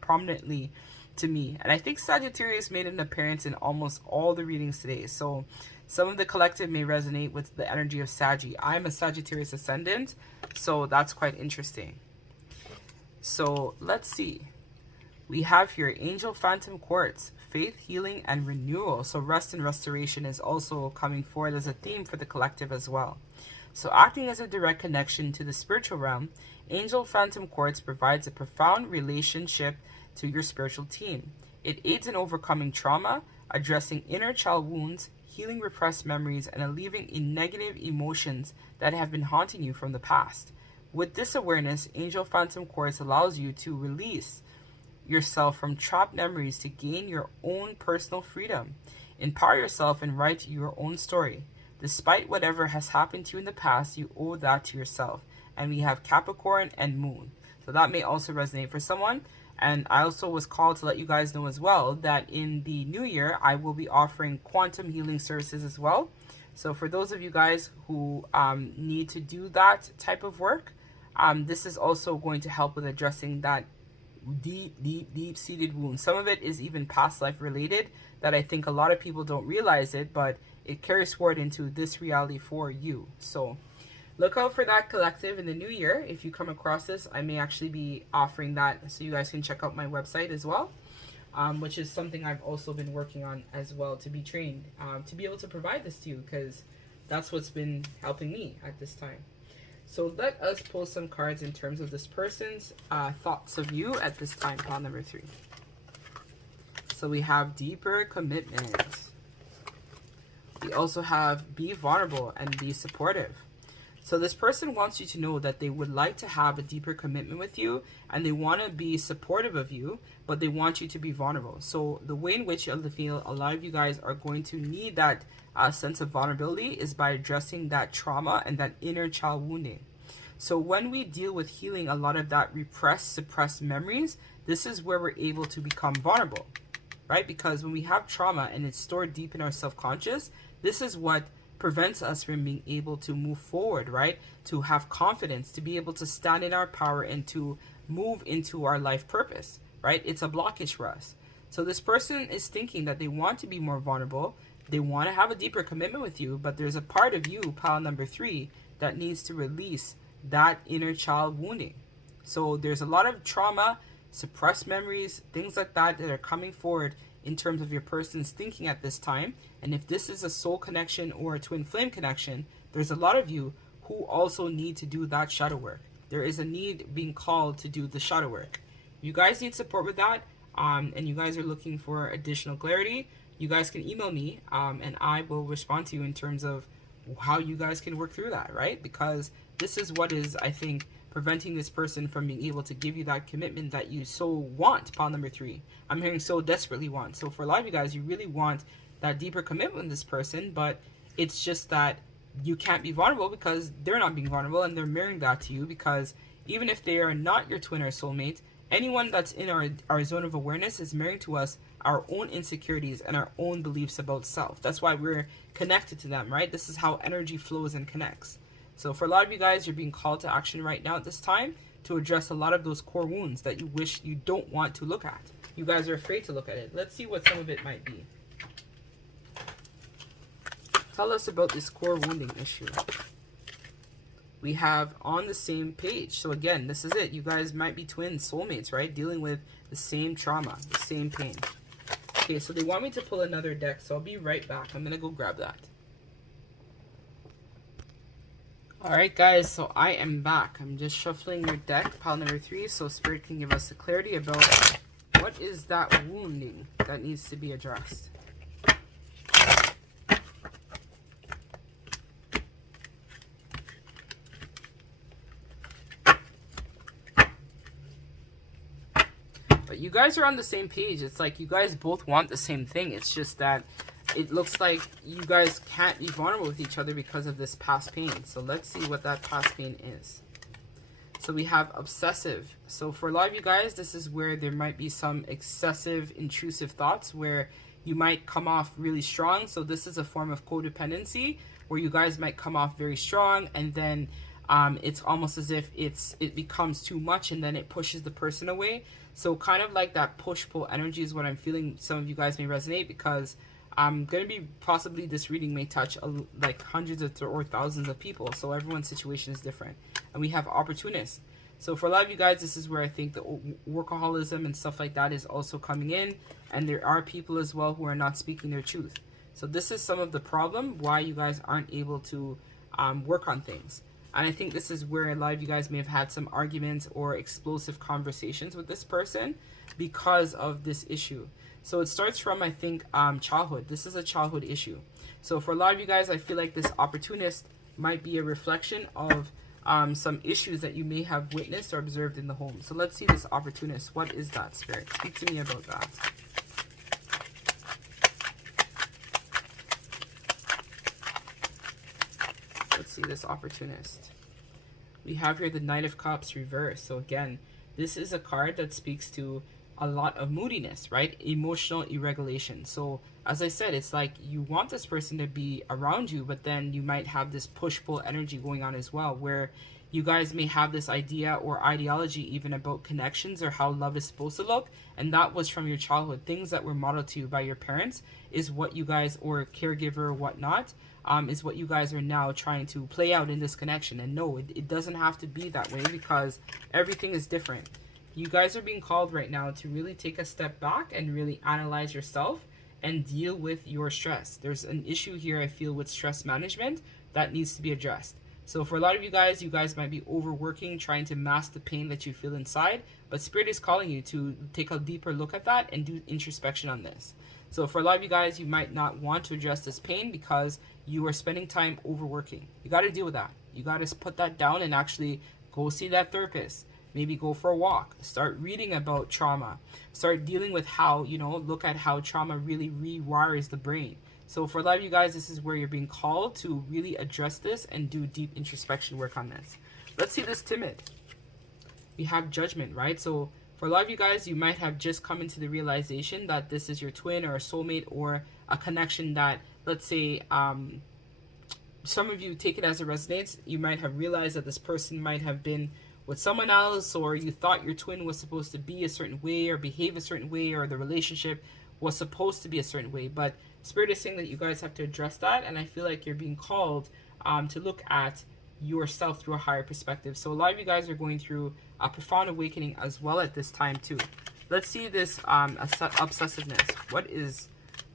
prominently to me, and I think Sagittarius made an appearance in almost all the readings today. So some of the collective may resonate with the energy of Saggy. I'm a Sagittarius ascendant, so that's quite interesting. So let's see. We have here Angel Phantom Quartz, faith, healing, and renewal. So rest and restoration is also coming forward as a theme for the collective as well. So acting as a direct connection to the spiritual realm, Angel Phantom Quartz provides a profound relationship to your spiritual team. It aids in overcoming trauma, addressing inner child wounds, healing repressed memories, and alleviating negative emotions that have been haunting you from the past. With this awareness, Angel Phantom Quartz allows you to release yourself from trapped memories to gain your own personal freedom. Empower yourself and write your own story. Despite whatever has happened to you in the past, you owe that to yourself. And we have Capricorn and Moon. So that may also resonate for someone. And I also was called to let you guys know as well that in the new year, I will be offering quantum healing services as well. So for those of you guys who need to do that type of work, this is also going to help with addressing that deep-seated wound. Some of it is even past life related that I think a lot of people don't realize it, but it carries forward into this reality for you. So look out for that collective in the new year. If you come across this, I may actually be offering that, so you guys can check out my website as well, which is something I've also been working on as well, to be trained, to be able to provide this to you, because that's what's been helping me at this time. So let us pull some cards in terms of this person's thoughts of you at this time, pile number 3. So we have deeper commitment. We also have be vulnerable and be supportive. So this person wants you to know that they would like to have a deeper commitment with you, and they want to be supportive of you, but they want you to be vulnerable. So the way in which I feel a lot of you guys are going to need that sense of vulnerability is by addressing that trauma and that inner child wounding. So when we deal with healing a lot of that repressed, suppressed memories, this is where we're able to become vulnerable, right? Because when we have trauma and it's stored deep in our subconscious, this is what prevents us from being able to move forward, right? To have confidence, to be able to stand in our power and to move into our life purpose, right? It's a blockage for us. So this person is thinking that they want to be more vulnerable. They want to have a deeper commitment with you, but there's a part of you, pile number 3, that needs to release that inner child wounding. So there's a lot of trauma, suppressed memories, things like that that are coming forward in terms of your person's thinking at this time. And if this is a soul connection or a twin flame connection, there's a lot of you who also need to do that shadow work. There is a need being called to do the shadow work. You guys need support with that, and you guys are looking for additional clarity, you guys can email me, and I will respond to you in terms of how you guys can work through that, right? Because this is what is, I think, preventing this person from being able to give you that commitment that you so want, pile number 3. I'm hearing so desperately want. So for a lot of you guys, you really want that deeper commitment with this person, but it's just that you can't be vulnerable because they're not being vulnerable, and they're mirroring that to you, because even if they are not your twin or soulmate, anyone that's in our zone of awareness is mirroring to us our own insecurities and our own beliefs about self. That's why we're connected to them, right? This is how energy flows and connects. So for a lot of you guys, you're being called to action right now at this time to address a lot of those core wounds that you wish you don't want to look at. You guys are afraid to look at it. Let's see what some of it might be. Tell us about this core wounding issue. We have on the same page. So again, this is it. You guys might be twin soulmates, right? Dealing with the same trauma, the same pain. Okay, so they want me to pull another deck, so I'll be right back. I'm going to go grab that. Alright guys, so I am back. I'm just shuffling your deck, pile number 3, so Spirit can give us the clarity about what is that wounding that needs to be addressed. But you guys are on the same page. It's like you guys both want the same thing. It's just that it looks like you guys can't be vulnerable with each other because of this past pain. So let's see what that past pain is. So we have obsessive. So for a lot of you guys, this is where there might be some excessive, intrusive thoughts where you might come off really strong. So this is a form of codependency where you guys might come off very strong, and then it's almost as if it becomes too much, and then it pushes the person away. So kind of like that push-pull energy is what I'm feeling. Some of you guys may resonate, because I'm going to be possibly, this reading may touch like hundreds or thousands of people. So everyone's situation is different. And we have opportunists. So for a lot of you guys, this is where I think the workaholism and stuff like that is also coming in. And there are people as well who are not speaking their truth. So this is some of the problem why you guys aren't able to work on things. And I think this is where a lot of you guys may have had some arguments or explosive conversations with this person because of this issue. So it starts from, I think, childhood. This is a childhood issue. So for a lot of you guys, I feel like this opportunist might be a reflection of some issues that you may have witnessed or observed in the home. So let's see this opportunist. What is that, Spirit? Speak to me about that. Let's see this opportunist. We have here the Knight of Cups reversed. So again, this is a card that speaks to a lot of moodiness, right? Emotional irregulation. So as I said, it's like you want this person to be around you, but then you might have this push-pull energy going on as well, where You guys may have this idea or ideology even about connections or how love is supposed to look, and that was from your childhood. Things that were modeled to you by your parents is what you guys, or caregiver or whatnot, is what you guys are now trying to play out in this connection. And no, it doesn't have to be that way, because everything is different. You guys are being called right now to really take a step back and really analyze yourself and deal with your stress. There's an issue here, I feel, with stress management that needs to be addressed. So for a lot of you guys might be overworking, trying to mask the pain that you feel inside, but Spirit is calling you to take a deeper look at that and do introspection on this. So for a lot of you guys, you might not want to address this pain because you are spending time overworking. You got to deal with that. You got to put that down and actually go see that therapist. Maybe go for a walk. Start reading about trauma. Start dealing with how, look at how trauma really rewires the brain. So for a lot of you guys, this is where you're being called to really address this and do deep introspection work on this. Let's see this timid. We have judgment, right? So for a lot of you guys, you might have just come into the realization that this is your twin or a soulmate or a connection that, let's say, some of you take it as it resonates. You might have realized that this person might have been with someone else, or you thought your twin was supposed to be a certain way or behave a certain way, or the relationship was supposed to be a certain way. But Spirit is saying that you guys have to address that, and I feel like you're being called to look at yourself through a higher perspective. So a lot of you guys are going through a profound awakening as well at this time too. Let's see this obsessiveness. What is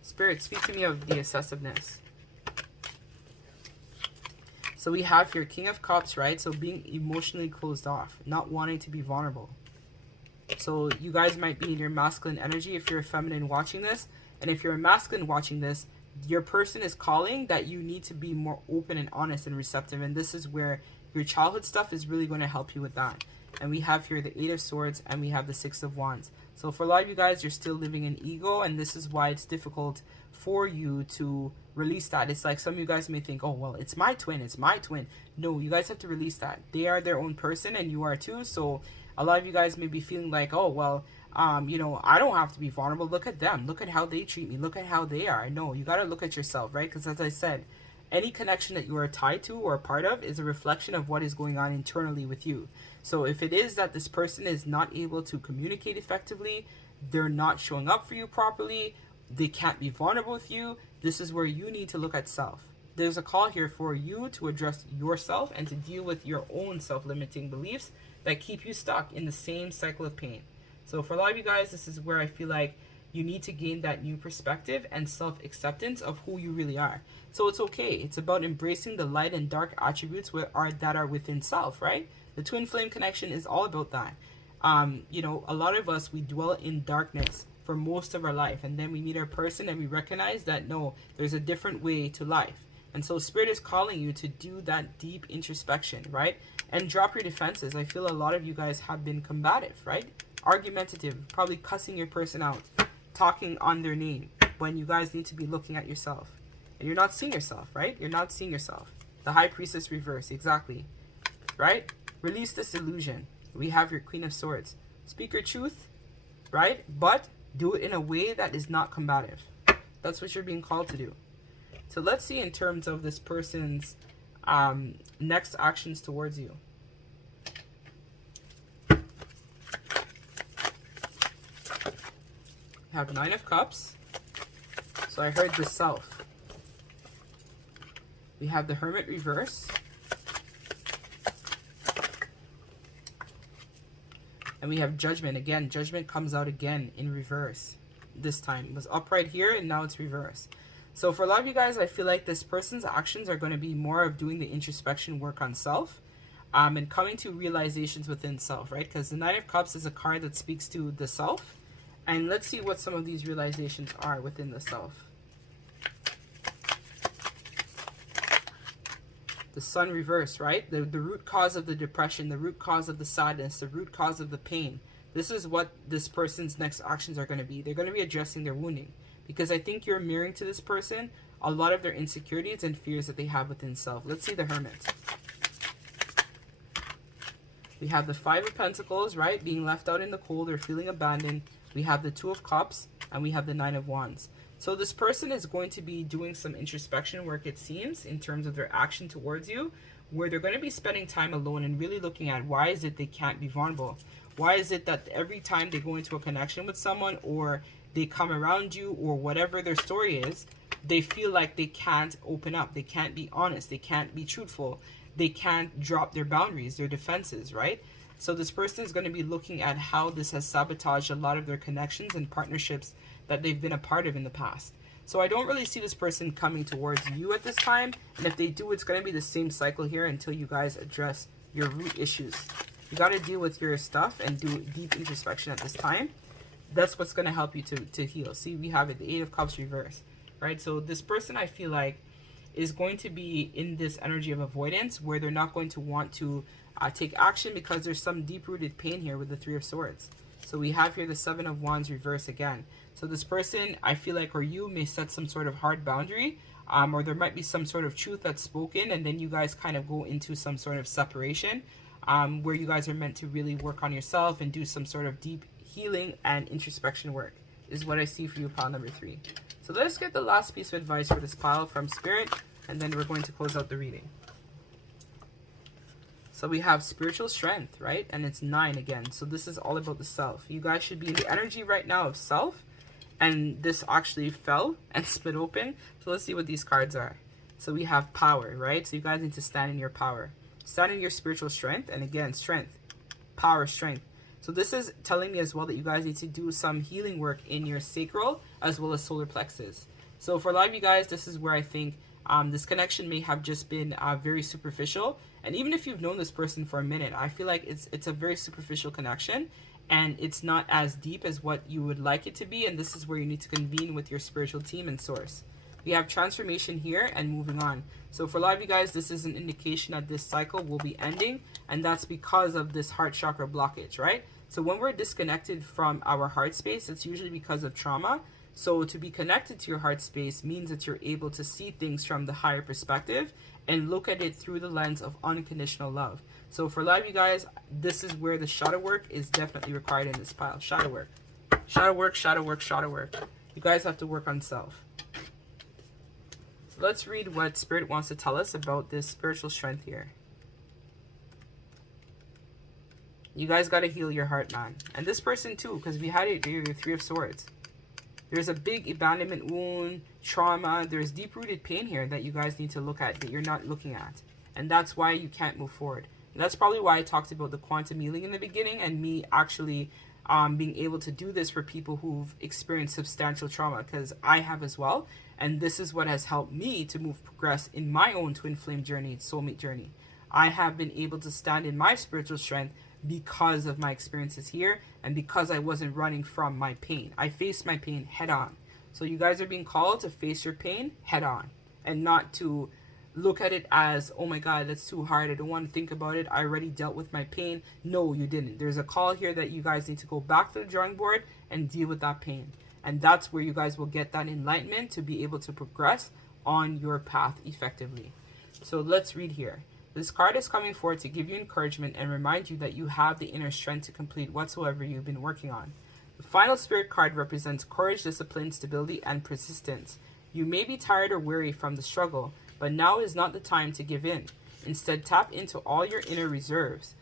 Spirit? Speak to me of the obsessiveness. So we have here King of Cups, right? So being emotionally closed off, not wanting to be vulnerable. So you guys might be in your masculine energy if you're a feminine watching this. And if you're a masculine watching this, your person is calling that you need to be more open and honest and receptive. And this is where your childhood stuff is really going to help you with that. And we have here the 8 of Swords and we have the 6 of Wands. So for a lot of you guys, you're still living in ego, and this is why it's difficult for you to release that. It's like some of you guys may think, oh, well, it's my twin, it's my twin. No, you guys have to release that. They are their own person and you are too. So a lot of you guys may be feeling like, oh, well, I don't have to be vulnerable. Look at them. Look at how they treat me. Look at how they are. No, you got to look at yourself, right? Because as I said, any connection that you are tied to or a part of is a reflection of what is going on internally with you. So if it is that this person is not able to communicate effectively, they're not showing up for you properly, they can't be vulnerable with you, this is where you need to look at self. There's a call here for you to address yourself and to deal with your own self-limiting beliefs that keep you stuck in the same cycle of pain. So for a lot of you guys, this is where I feel like you need to gain that new perspective and self-acceptance of who you really are. So it's okay. It's about embracing the light and dark attributes that are within self, right? The twin flame connection is all about that. A lot of us, we dwell in darkness for most of our life, and then we meet our person and we recognize that no, there's a different way to life. And so Spirit is calling you to do that deep introspection, right? And drop your defenses. I feel a lot of you guys have been combative, right? Argumentative, probably cussing your person out, talking on their name, when you guys need to be looking at yourself. And you're not seeing yourself, right? You're not seeing yourself. The High Priestess reverse, exactly. Right? Release this illusion. We have your Queen of Swords. Speak your truth, right? But do it in a way that is not combative. That's what you're being called to do. So let's see in terms of this person's next actions towards you. We have 9 of Cups. So I heard the Self. We have the Hermit reverse. And we have Judgment. Again, Judgment comes out again in reverse. This time it was upright here and now it's reverse. So for a lot of you guys, I feel like this person's actions are going to be more of doing the introspection work on self, and coming to realizations within self, right? Because the 9 of Cups is a card that speaks to the self. And let's see what some of these realizations are within the self. The Sun reverse, right? The root cause of the depression, the root cause of the sadness, the root cause of the pain. This is what this person's next actions are going to be. They're going to be addressing their wounding. Because I think you're mirroring to this person a lot of their insecurities and fears that they have within self. Let's see the Hermit. We have the 5 of Pentacles, right? Being left out in the cold or feeling abandoned. We have the 2 of Cups and we have the 9 of Wands. So this person is going to be doing some introspection work, it seems, in terms of their action towards you, where they're going to be spending time alone and really looking at why is it they can't be vulnerable. Why is it that every time they go into a connection with someone, or they come around you, or whatever their story is, they feel like they can't open up, they can't be honest, they can't be truthful, they can't drop their boundaries, their defenses, right? So this person is going to be looking at how this has sabotaged a lot of their connections and partnerships that they've been a part of in the past. So I don't really see this person coming towards you at this time. And if they do, it's going to be the same cycle here until you guys address your root issues. You got to deal with your stuff and do deep introspection at this time. That's what's going to help you to heal. See, we have it, the Eight of Cups reverse, right? So this person, I feel like, is going to be in this energy of avoidance where they're not going to want to take action because there's some deep-rooted pain here with the Three of Swords. So we have here the Seven of Wands reverse again. So this person, I feel like, or you may set some sort of hard boundary, or there might be some sort of truth that's spoken, and then you guys kind of go into some sort of separation, where you guys are meant to really work on yourself and do some sort of deep healing and introspection work, is what I see for you, pile number 3. So let's get the last piece of advice for this pile from Spirit, and then we're going to close out the reading. So we have spiritual strength, right? And it's 9 again. So this is all about the self. You guys should be in the energy right now of self. And this actually fell and split open. So let's see what these cards are. So we have power, right? So you guys need to stand in your power. Stand in your spiritual strength. And again, strength. Power, strength. So this is telling me as well that you guys need to do some healing work in your sacral as well as solar plexus. So for a lot of you guys, this is where I think this connection may have just been very superficial. And even if you've known this person for a minute, I feel like it's a very superficial connection. And it's not as deep as what you would like it to be. And this is where you need to convene with your spiritual team and source. We have transformation here and moving on. So for a lot of you guys, this is an indication that this cycle will be ending. And that's because of this heart chakra blockage, right? So when we're disconnected from our heart space, it's usually because of trauma. So to be connected to your heart space means that you're able to see things from the higher perspective and look at it through the lens of unconditional love. So for a lot of you guys, this is where the shadow work is definitely required in this pile. Shadow work. Shadow work, shadow work, shadow work. You guys have to work on self. So let's read what Spirit wants to tell us about this spiritual strength here. You guys got to heal your heart, man. And this person too, because we had it here, the Three of Swords. There's a big abandonment wound, trauma. There's deep-rooted pain here that you guys need to look at, that you're not looking at. And that's why you can't move forward. And that's probably why I talked about the quantum healing in the beginning and me actually being able to do this for people who've experienced substantial trauma, because I have as well. And this is what has helped me to progress in my own twin flame journey, soulmate journey. I have been able to stand in my spiritual strength because of my experiences here and because I wasn't running from my pain. I faced my pain head on. So you guys are being called to face your pain head on and not to look at it as, oh my God, that's too hard. I don't want to think about it. I already dealt with my pain. No, you didn't. There's a call here that you guys need to go back to the drawing board and deal with that pain. And that's where you guys will get that enlightenment to be able to progress on your path effectively. So let's read here. This card is coming forward to give you encouragement and remind you that you have the inner strength to complete whatsoever you've been working on. The final Spirit card represents courage, discipline, stability, and persistence. You may be tired or weary from the struggle, but now is not the time to give in. Instead, tap into all your inner reserves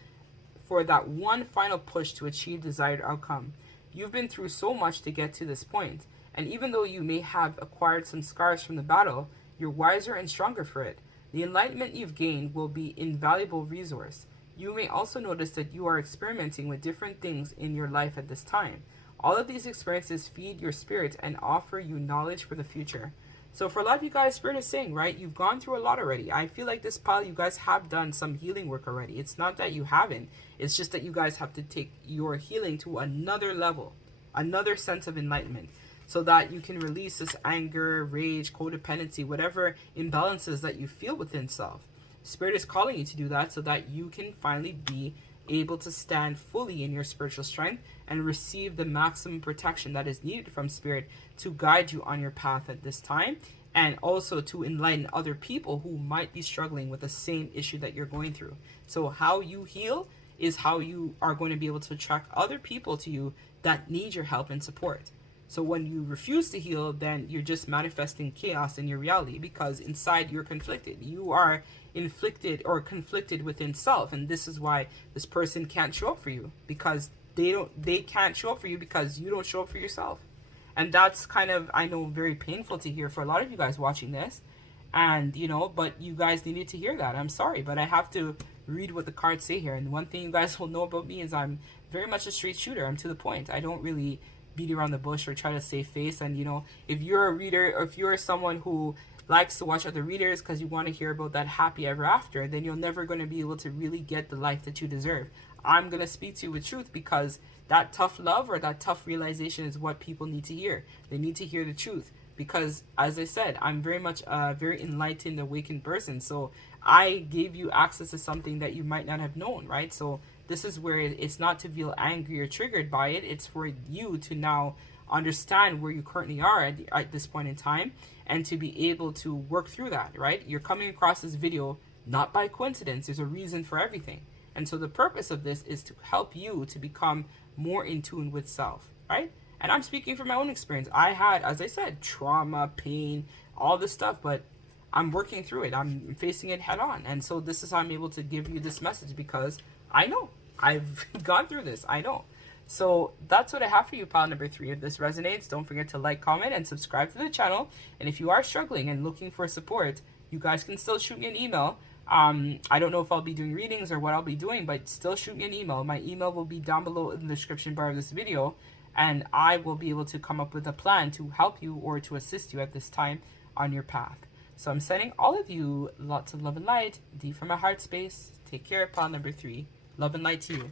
for that one final push to achieve desired outcome. You've been through so much to get to this point, and even though you may have acquired some scars from the battle, you're wiser and stronger for it. The enlightenment you've gained will be an invaluable resource. You may also notice that you are experimenting with different things in your life at this time. All of these experiences feed your spirit and offer you knowledge for the future. So for a lot of you guys, Spirit is saying, right, you've gone through a lot already. I feel like this pile, you guys have done some healing work already. It's not that you haven't. It's just that you guys have to take your healing to another level, another sense of enlightenment, so that you can release this anger, rage, codependency, whatever imbalances that you feel within self. Spirit is calling you to do that so that you can finally be able to stand fully in your spiritual strength and receive the maximum protection that is needed from Spirit to guide you on your path at this time, and also to enlighten other people who might be struggling with the same issue that you're going through. So how you heal is how you are going to be able to attract other people to you that need your help and support. So when you refuse to heal, then you're just manifesting chaos in your reality, because inside you're conflicted. You are inflicted or conflicted within self, and this is why this person can't show up for you, because they can't show up for you because you don't show up for yourself. And that's kind of, I know, very painful to hear for a lot of you guys watching this. And, you know, but you guys needed to hear that. I'm sorry, but I have to read what the cards say here. And one thing you guys will know about me is I'm very much a straight shooter. I'm to the point. I don't really beat around the bush or try to save face. And, you know, if you're a reader, or if you're someone who likes to watch other readers because you want to hear about that happy ever after, then you're never going to be able to really get the life that you deserve. I'm going to speak to you with truth, because that tough love or that tough realization is what people need to hear. They need to hear the truth. Because, as I said, I'm very much a very enlightened, awakened person. So I gave you access to something that you might not have known, right? So this is where it's not to feel angry or triggered by it. It's for you to now understand where you currently are at this point in time, and to be able to work through that, right? You're coming across this video not by coincidence. There's a reason for everything. And so the purpose of this is to help you to become more in tune with self, right? And I'm speaking from my own experience. I had, as I said, trauma, pain, all this stuff, but I'm working through it. I'm facing it head on. And so this is how I'm able to give you this message, because I know. I've gone through this. I know. So that's what I have for you, pile number 3. If this resonates, don't forget to like, comment, and subscribe to the channel. And if you are struggling and looking for support, you guys can still shoot me an email. I don't know if I'll be doing readings or what I'll be doing, but still shoot me an email. My email will be down below in the description bar of this video. And I will be able to come up with a plan to help you or to assist you at this time on your path. So I'm sending all of you lots of love and light, deep from my heart space. Take care, pile number 3. Love and light to you.